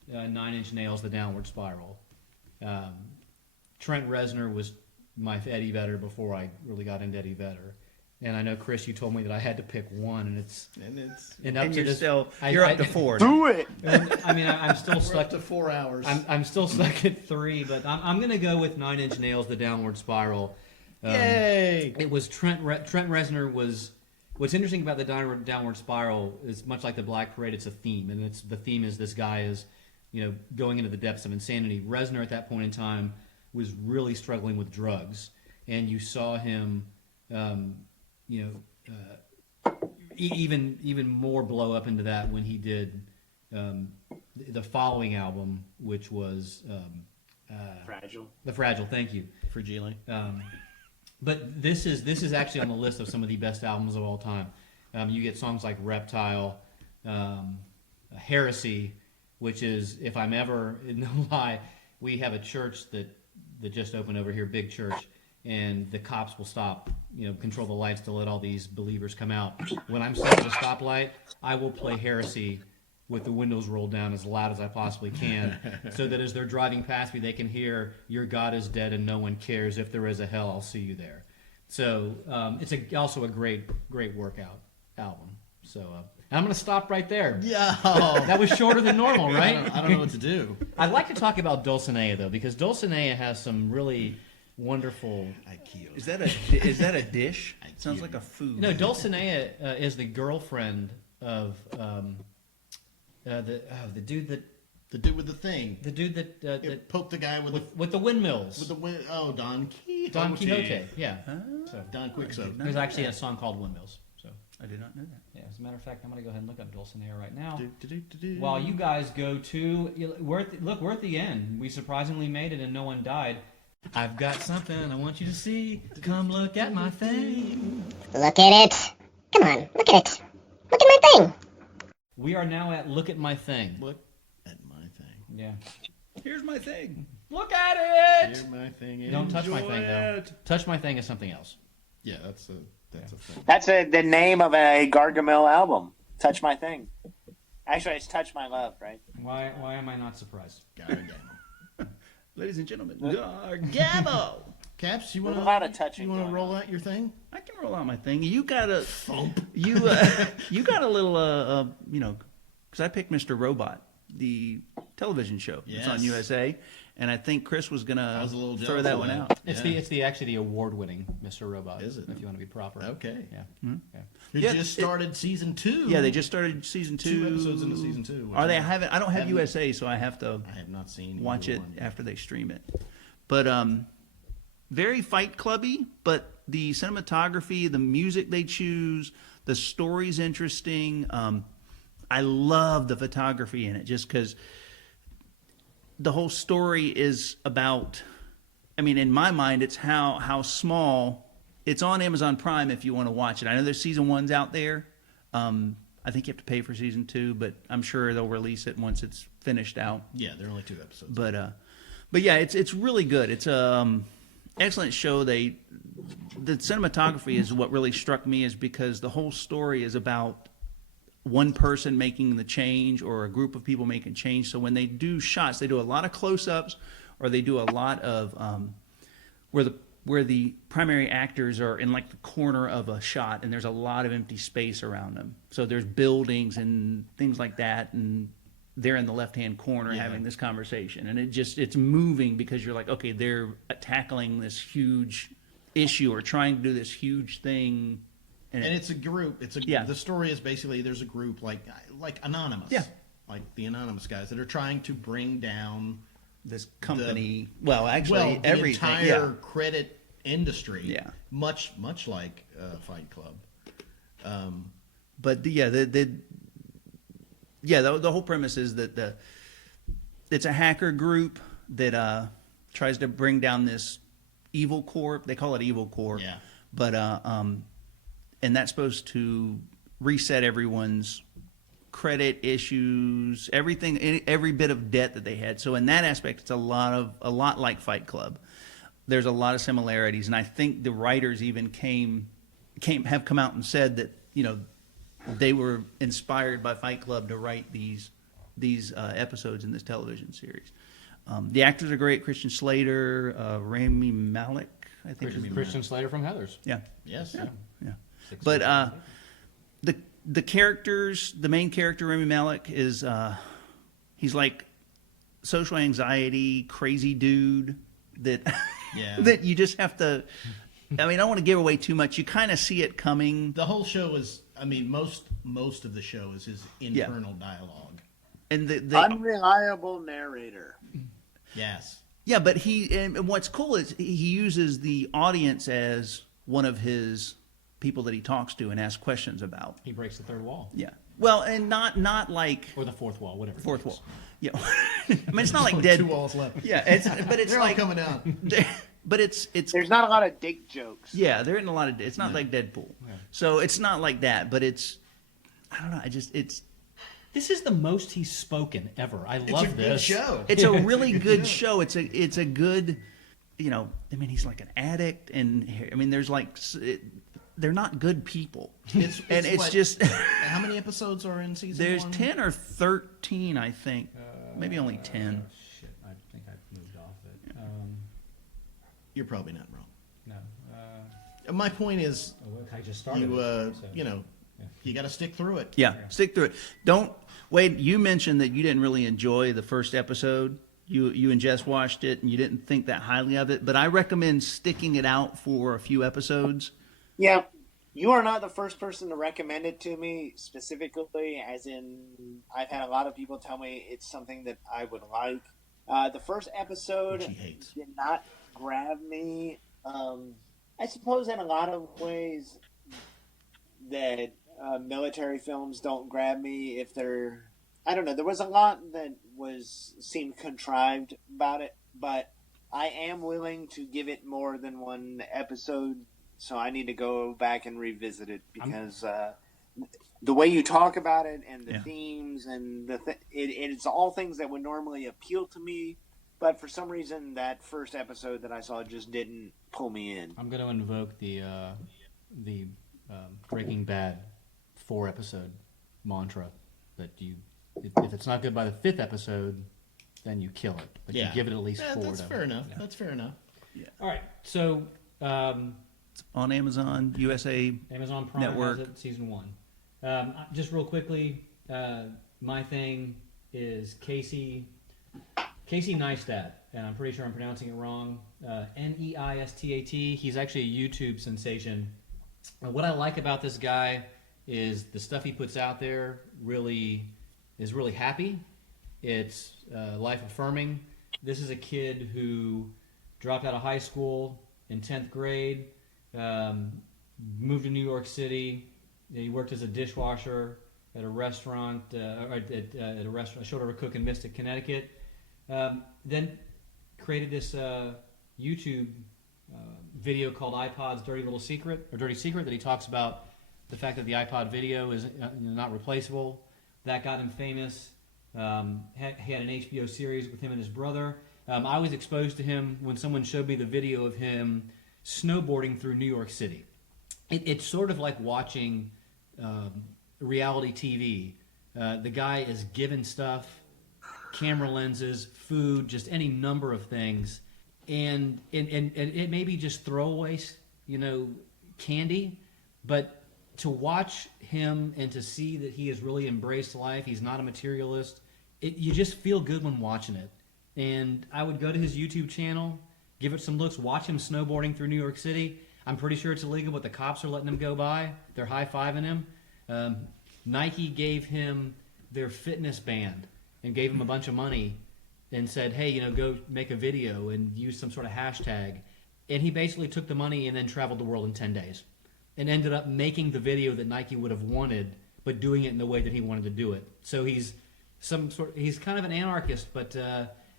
9 Inch Nails, The Downward Spiral. Trent Reznor was my Eddie Vedder before I really got into Eddie Vedder. And I know, Chris, you told me that I had to pick one, and you're up to 4. Do it! I mean, I'm still stuck Up to 4 hours. I'm still stuck at 3, but I'm going to go with 9 Inch Nails, The Downward Spiral. Yay! It was Trent Reznor was. What's interesting about the Downward Spiral is much like the Black Parade. It's a theme, and the theme is this guy is, going into the depths of insanity. Reznor at that point in time was really struggling with drugs, and you saw him, even more blow up into that when he did the following album, which was Fragile. The Fragile. Thank you. Fragile. But this is actually on the list of some of the best albums of all time. You get songs like Reptile, Heresy, which is, if I'm ever, no lie, we have a church that just opened over here, big church, and the cops will stop, control the lights to let all these believers come out. When I'm sitting at a stoplight, I will play Heresy with the windows rolled down as loud as I possibly can, so that as they're driving past me, they can hear, "Your God is dead and no one cares. If there is a hell, I'll see you there." So it's also a great workout album. So I'm going to stop right there. Yeah. That was shorter than normal, right? I don't know what to do. I'd like to talk about Dulcinea, though, because Dulcinea has some really wonderful... Is that a dish? It sounds like a food. No, Dulcinea is the girlfriend of the dude that... The dude with the thing. The dude that poked the guy with the windmills. with the Don Quixote. Don Quixote, yeah. Don Quixote. There's actually a song called Windmills. So I did not know that. Yeah, as a matter of fact, I'm going to go ahead and look up Dulcinea right now. Do-do-do-do-do. While you guys go to, we're at the end. We surprisingly made it and no one died. I've got something I want you to see. Come look at my thing. Look at it. Come on, look at it. Look at my thing. We are now at Look at My Thing. Look at my thing. Yeah. Here's my thing. Look at it! Here's my thing. Don't touch my Enjoy thing, though. it. Touch My Thing is something else. Yeah, that's a thing. That's the name of a Gargamel album. Touch My Thing. Actually, it's Touch My Love, right? Why am I not surprised? Gargamel. Ladies and gentlemen, Gargamel. Caps, you There's want a lot of touching You want going to roll on. out your thing? I can roll out my thing. You got a Thump. you got a little because I picked Mr. Robot, the television show. It's on Yes. USA, and I think Chris was gonna I was a little throw jealous that of one that. out. It's actually the award-winning Mr. Robot. Is it? If you want to be proper. Okay. Yeah. Yeah. You Yeah, just started season 2. Yeah, they just started season 2. 2 episodes into season 2. which Are they? I I don't have haven't- USA, so I have to I have not seen watch either it one. after they stream it. But very Fight Clubby, but the cinematography, the music they choose, the story's interesting. I love the photography in it just because the whole story is about, I mean, in my mind, it's how small. It's on Amazon Prime if you want to watch it. I know there's season 1's out there. I think you have to pay for season 2, but I'm sure they'll release it once it's finished out. Yeah, there are only 2 episodes. But yeah, it's really good. It's excellent show. The cinematography is what really struck me, is because the whole story is about one person making the change or a group of people making change. So when they do shots, they do a lot of close-ups, or they do a lot of where the primary actors are in like the corner of a shot, and there's a lot of empty space around them. So there's buildings and things like that, and they're in the left-hand corner having this conversation, and it's moving because you're like, okay, they're tackling this huge issue or trying to do this huge thing, And it's a group. Yeah. The story is basically there's a group like Anonymous. Yeah. Like the Anonymous guys that are trying to bring down this company. the everything. entire credit industry. Yeah. Much like Fight Club. But the whole premise is that it's a hacker group that tries to bring down this evil corp. They call it Evil Corp. Yeah. But and that's supposed to reset everyone's credit issues, everything, every bit of debt that they had. So in that aspect, it's a lot like Fight Club. There's a lot of similarities, and I think the writers even have come out and said that they were inspired by Fight Club to write these episodes in this television series. The actors are great. Christian Slater, Rami Malek, I think. Christian Slater from Heathers. Yeah, Yes. yeah. But the characters, the main character, Rami Malek, is he's like social anxiety, crazy dude that Yeah. that you just have to. I mean, I don't want to give away too much. You kind of see it coming. The whole show is. I mean, most of the show is his internal dialogue. And Unreliable narrator. Yes. yeah, but and what's cool is he uses the audience as one of his people that he talks to and asks questions about. He breaks the third wall. Yeah. Well, and not like Or the fourth wall, whatever. fourth it is. wall. Yeah. I mean, it's not like Only dead. 2 walls left. Yeah, but it's They're like all coming out. but it's There's not a lot of dick jokes. yeah, they're in a lot of. It's not like Deadpool, so it's not like that. But it's, I don't know. This is the most he's spoken ever. I It's love a good this. show. It's a really good show. It's a good, I mean, he's like an addict, and I mean, there's like, they're not good people. It's what- just How many episodes are in season there's 1? 10 or 13, I think, maybe only 10. Shit, I think I moved off it. You're probably not wrong. No. My point is, I just started. you it, so- you got to stick through it. Yeah, stick through it. Don't Wade. You mentioned that you didn't really enjoy the first episode. You and Jess watched it, and you didn't think that highly of it. But I recommend sticking it out for a few episodes. Yeah, you are not the first person to recommend it to me specifically, as in I've had a lot of people tell me it's something that I would like. The first episode Which he hates. did not grab me. I suppose in a lot of ways that military films don't grab me if they're. I don't know. There was a lot that seemed contrived about it, but I am willing to give it more than one episode. So I need to go back and revisit it because the way you talk about it and the themes and it's all things that would normally appeal to me. But for some reason, that first episode that I saw just didn't pull me in. I'm going to invoke the Breaking Bad 4-episode mantra that if it's not good by the 5th episode, then you kill it. But you give it at least 4. That's fair enough. Yeah. That's fair enough. Yeah. All right. So It's on Amazon, USA Amazon Prime Network. has it, season 1. Just real quickly, my thing is Casey Neistat, and I'm pretty sure I'm pronouncing it wrong. Neistat. He's actually a YouTube sensation. What I like about this guy is the stuff he puts out there is really happy. It's life affirming. This is a kid who dropped out of high school in 10th grade, moved to New York City. He worked as a dishwasher at a restaurant, at a restaurant, Shoulder of a Cook in Mystic, Connecticut. Then created this YouTube video called iPod's Dirty Secret that he talks about the fact that the iPod video is not replaceable. That got him famous. He had an HBO series with him and his brother. I was exposed to him when someone showed me the video of him snowboarding through New York City. It's sort of like watching reality TV. The guy is given stuff, camera lenses, food, just any number of things, and it may be just throwaways, candy, but to watch him and to see that he has really embraced life, he's not a materialist, you just feel good when watching it. And I would go to his YouTube channel, give it some looks, watch him snowboarding through New York City. I'm pretty sure it's illegal, but the cops are letting him go by. They're high-fiving him. Nike gave him their fitness band and gave him a bunch of money and said, hey, go make a video and use some sort of hashtag. And he basically took the money and then traveled the world in 10 days and ended up making the video that Nike would have wanted, but doing it in the way that he wanted to do it. So he's kind of an anarchist, but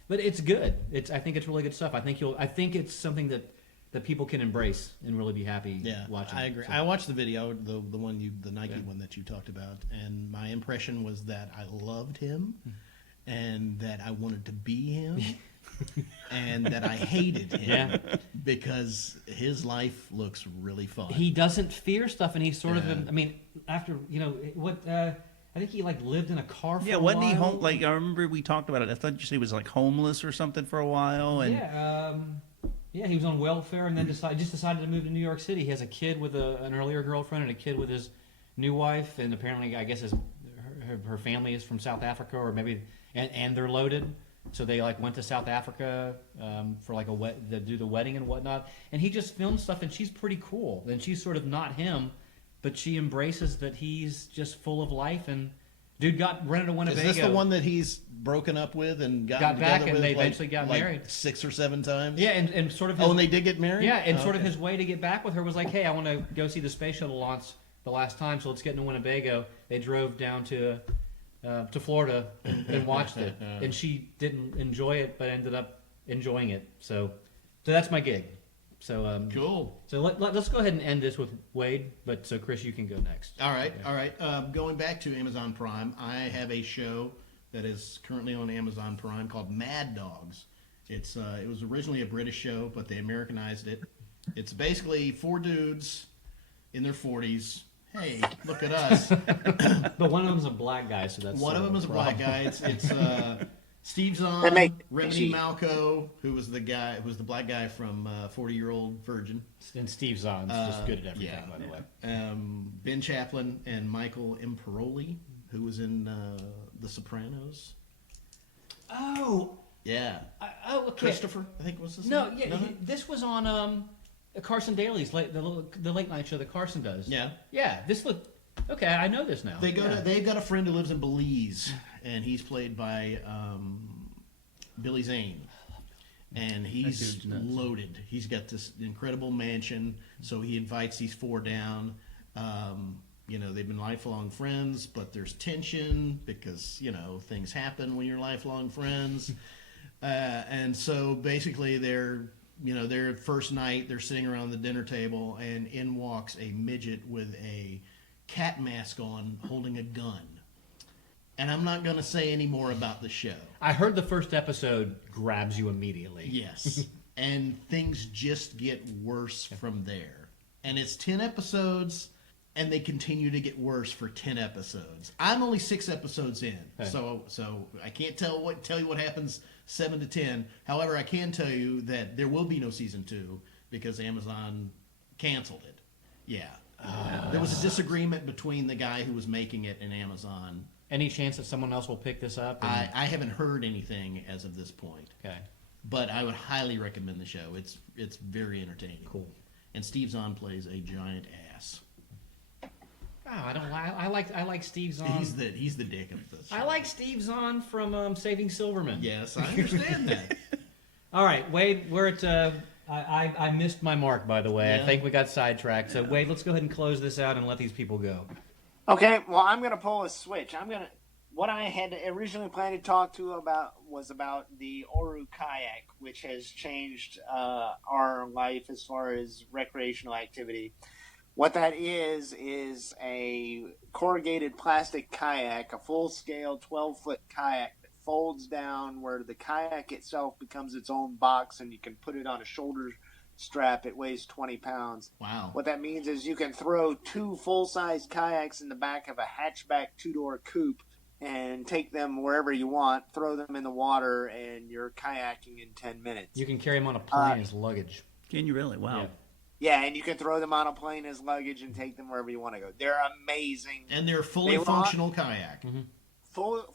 it's good. I think it's really good stuff. I think it's something that people can embrace and really be happy watching. I agree. So. I watched the video, the Nike one that you talked about, and my impression was that I loved him and that I wanted to be him and that I hated him because his life looks really fun. He doesn't fear stuff, and he's sort of after I think he lived in a car for a while. Wasn't he home? I remember we talked about it. I thought you said he was homeless or something for a while. And he was on welfare and then decided to move to New York City. He has a kid with an earlier girlfriend and a kid with his new wife, and apparently, I guess her family is from South Africa, or maybe, and they're loaded. So they went to South Africa for to do the wedding and whatnot. And he just filmed stuff, and she's pretty cool. And she's sort of not him, but she embraces that he's just full of life. And dude rented a Winnebago. Is this the one that he's broken up with and got back, and they eventually got married 6 or 7 times? Yeah, and sort of. And they did get married. Yeah, and sort of his way to get back with her was hey, I want to go see the space shuttle launch the last time, so let's get in a Winnebago. They drove down to Florida and watched it, and she didn't enjoy it, but ended up enjoying it. So that's my gig. So cool. So let's go ahead and end this with Wade. But so Chris, you can go next. All right. Going back to Amazon Prime, I have a show that is currently on Amazon Prime called Mad Dogs. It was originally a British show, but they Americanized it. It's basically 4 dudes in their 40s. Hey, look at us. But one of them's a black guy, so that's one of them is a black guy. It's Steve Zahn, Remedy Malco, who was the black guy from 40-Year-Old Virgin. And Steve Zahn's just good at everything, by the way. Ben Chaplin and Michael Imperioli, who was in The Sopranos. Oh. Yeah. Okay. Christopher, I think was his name. No, this was on Carson Daly's the late night show that Carson does. Yeah. Yeah. This looked okay. I know this now. They've got a friend who lives in Belize, and he's played by Billy Zane, and he's loaded. He's got this incredible mansion, so he invites these 4 down. they've been lifelong friends, but there's tension because, things happen when you're lifelong friends. And so basically their first night, they're sitting around the dinner table, and in walks a midget with a cat mask on holding a gun. And I'm not going to say any more about the show. I heard the first episode grabs you immediately. Yes. And things just get worse from there. And it's 10 episodes, and they continue to get worse for 10 episodes. I'm only 6 episodes in, so I can't tell you what happens 7 to 10. However, I can tell you that there will be no season 2 because Amazon canceled it. Yeah. There was a disagreement between the guy who was making it and Amazon. Any chance that someone else will pick this up? I haven't heard anything as of this point. Okay. But I would highly recommend the show. It's very entertaining. Cool. And Steve Zahn plays a giant ass. Oh, I like Steve Zahn. He's the dick of this show. I like Steve Zahn from Saving Silverman. Yes, I understand that. All right, Wade, we're at. I missed my mark, by the way. Yeah. I think we got sidetracked. So, Wade, let's go ahead and close this out and let these people go. Okay, well, I'm going to pull a switch. What I had originally planned to talk to about was about the Oru kayak, which has changed our life as far as recreational activity. What that is a corrugated plastic kayak, a full-scale 12-foot kayak that folds down where the kayak itself becomes its own box, and you can put it on a shoulder strap. It weighs 20 pounds. Wow. What that means is you can throw 2 full-size kayaks in the back of a hatchback 2-door coupe and take them wherever you want, throw them in the water, and you're kayaking in 10 minutes. You can carry them on a plane as luggage. Can you really? Wow. Yeah, and you can throw them on a plane as luggage and take them wherever you want to go. They're amazing. And they're fully functional kayak. Mm-hmm.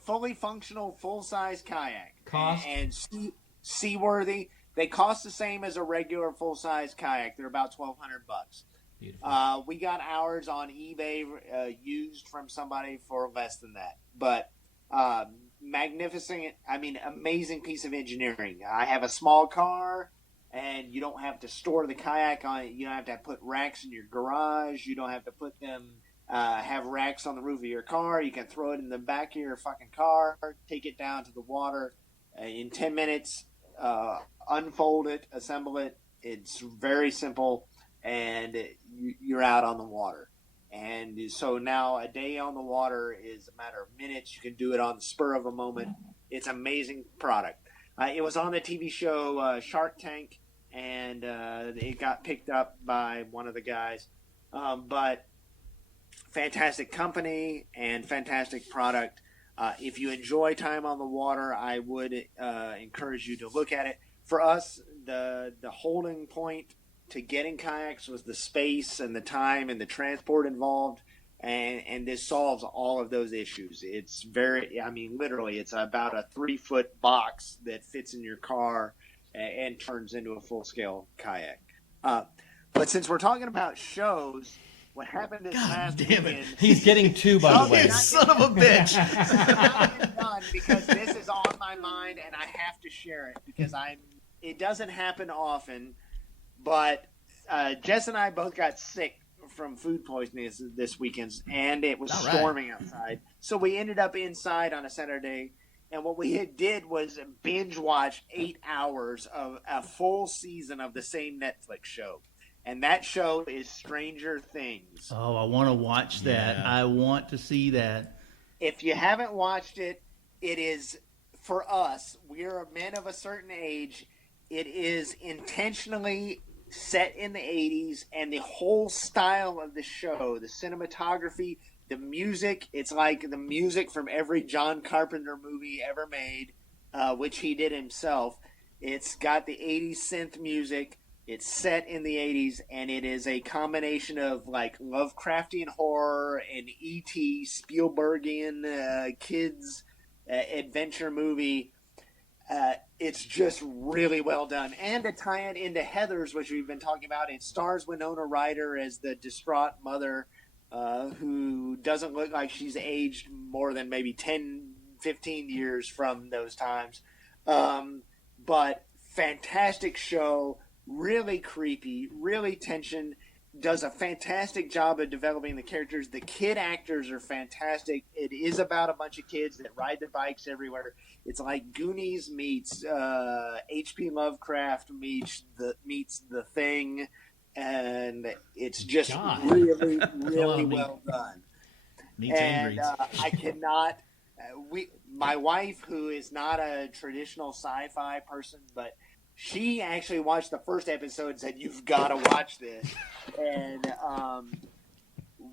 Fully functional, full-size kayak. Cost? And seaworthy. They cost the same as a regular full-size kayak. They're about $1,200. Beautiful. We got ours on eBay used from somebody for less than that. But magnificent, amazing piece of engineering. I have a small car, and you don't have to store the kayak on it. You don't have to put racks in your garage. You don't have to put them, have racks on the roof of your car. You can throw it in the back of your fucking car, take it down to the water in 10 minutes, unfold it, assemble it. It's very simple, and you're out on the water. And so now a day on the water is a matter of minutes. You can do it on the spur of a moment. It's an amazing product. It was on the TV show Shark Tank, and it got picked up by one of the guys. But fantastic company and fantastic product. If you enjoy time on the water, I would encourage you to look at it. For us, the holding point to getting kayaks was the space and the time and the transport involved, and this solves all of those issues. It's literally, it's about a 3-foot box that fits in your car and turns into a full-scale kayak. But since we're talking about shows, what happened this last weekend... He's getting 2, by the way. Son of a bitch! I'm not done because this is on my mind, and I have to share it because it doesn't happen often. But Jess and I both got sick from food poisoning this weekend, and it was storming outside. So we ended up inside on a Saturday, and what we did was binge watch 8 hours of a full season of the same Netflix show. And that show is Stranger Things. Oh, I want to watch that. Yeah. I want to see that. If you haven't watched it, it is, for us, we are men of a certain age. It is intentionally set in the 80s, and the whole style of the show, the cinematography, the music, it's like the music from every John Carpenter movie ever made, which he did himself. It's got the 80s synth music. It's set in the 80s, and it is a combination of like Lovecraftian horror and E.T. Spielbergian kids adventure movie. It's just really well done. And to tie it into Heathers, which we've been talking about, it stars Winona Ryder as the distraught mother who doesn't look like she's aged more than maybe 10, 15 years from those times. But fantastic show, really creepy, really tension. does a fantastic job of developing the characters. The kid actors are fantastic. It is about a bunch of kids that ride their bikes everywhere. It's like Goonies meets H.P. Lovecraft meets the Thing, and it's just God. really, lot really of meat. well done. Meets and And greets. I cannot. My wife, who is not a traditional sci-fi person, but she actually watched the first episode and said, "You've got to watch this." And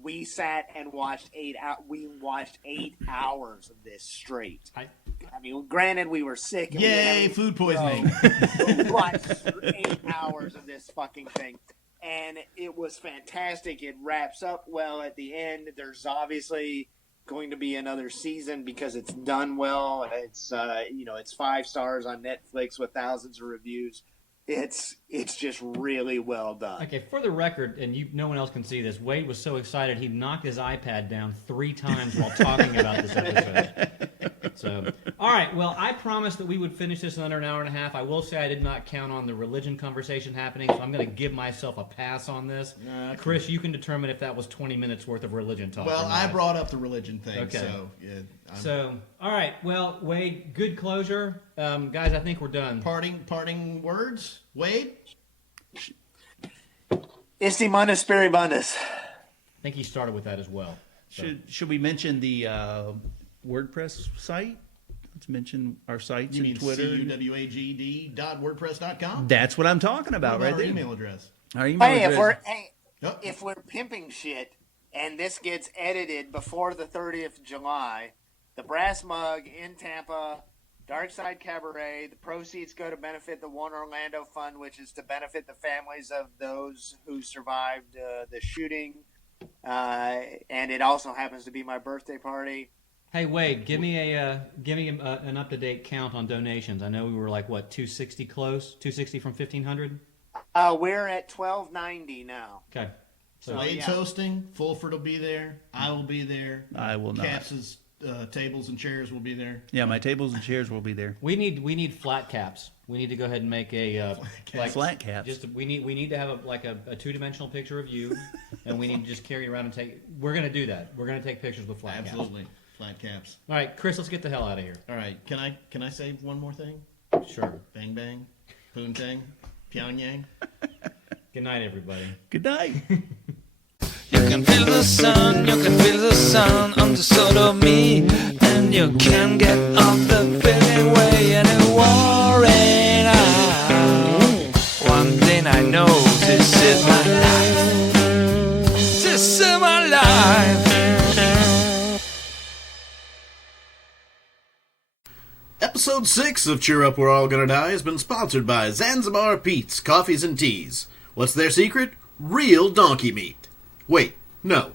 we sat and watched 8 hours. We watched 8 hours of this straight. I mean, granted, we were sick. And Yay, food poisoning. we watched 8 hours of this fucking thing. And it was fantastic. It wraps up well at the end. There's obviously going to be another season because it's done well. It's it's 5 stars on Netflix with thousands of reviews. It's just really well done. Okay, for the record, and no one else can see this, Wade was so excited he knocked his iPad down 3 times while talking about this episode. So, all right, well, I promised that we would finish this in under an hour and a half. I will say I did not count on the religion conversation happening, so I'm going to give myself a pass on this. Okay. Chris, you can determine if that was 20 minutes worth of religion talk. Well, or I not. brought up the religion thing, Okay. so yeah. So, all right, well, Wade, good closure. Guys, I think we're done. Parting words, Wade. Isti Mundus Spiribundus. I think he started with that as well. So. Should we mention the WordPress site? Let's mention our sites You and mean Twitter. cuwagd.wordpress.com? That's what I'm talking about What right our there. email address. Our email address. Yep. If we're pimping shit and this gets edited before the 30th of July, the Brass Mug in Tampa, Dark Side Cabaret, the proceeds go to benefit the One Orlando Fund, which is to benefit the families of those who survived the shooting. And it also happens to be my birthday party. Hey Wade, give me an up to date count on donations. I know we were like 260 close, 260 from 1500. We're at $12.90 now. Okay, so Wade's hosting. Fulford will be there. I will be there. I will not. Caps's tables and chairs will be there. Yeah, my tables and chairs will be there. we need flat caps. We need to go ahead and make a Flat caps. Just we need to have a 2-dimensional picture of you, and we need to just carry it around and take. We're gonna do that. We're gonna take pictures with flat caps. Absolutely. Flat caps. All right, Chris, let's get the hell out of here. All right. Can I say one more thing? Sure. Bang bang. Poontang. Pyongyang. Good night, everybody. Good night. You can feel the sun, you can feel the sun on the side of me, and you can't get off the feeling way anymore. And one thing I know, this is my life. This is my life. Episode 6 of Cheer Up We're All Gonna Die has been sponsored by Zanzibar Pete's Coffees and Teas. What's their secret? Real donkey meat. Wait, no.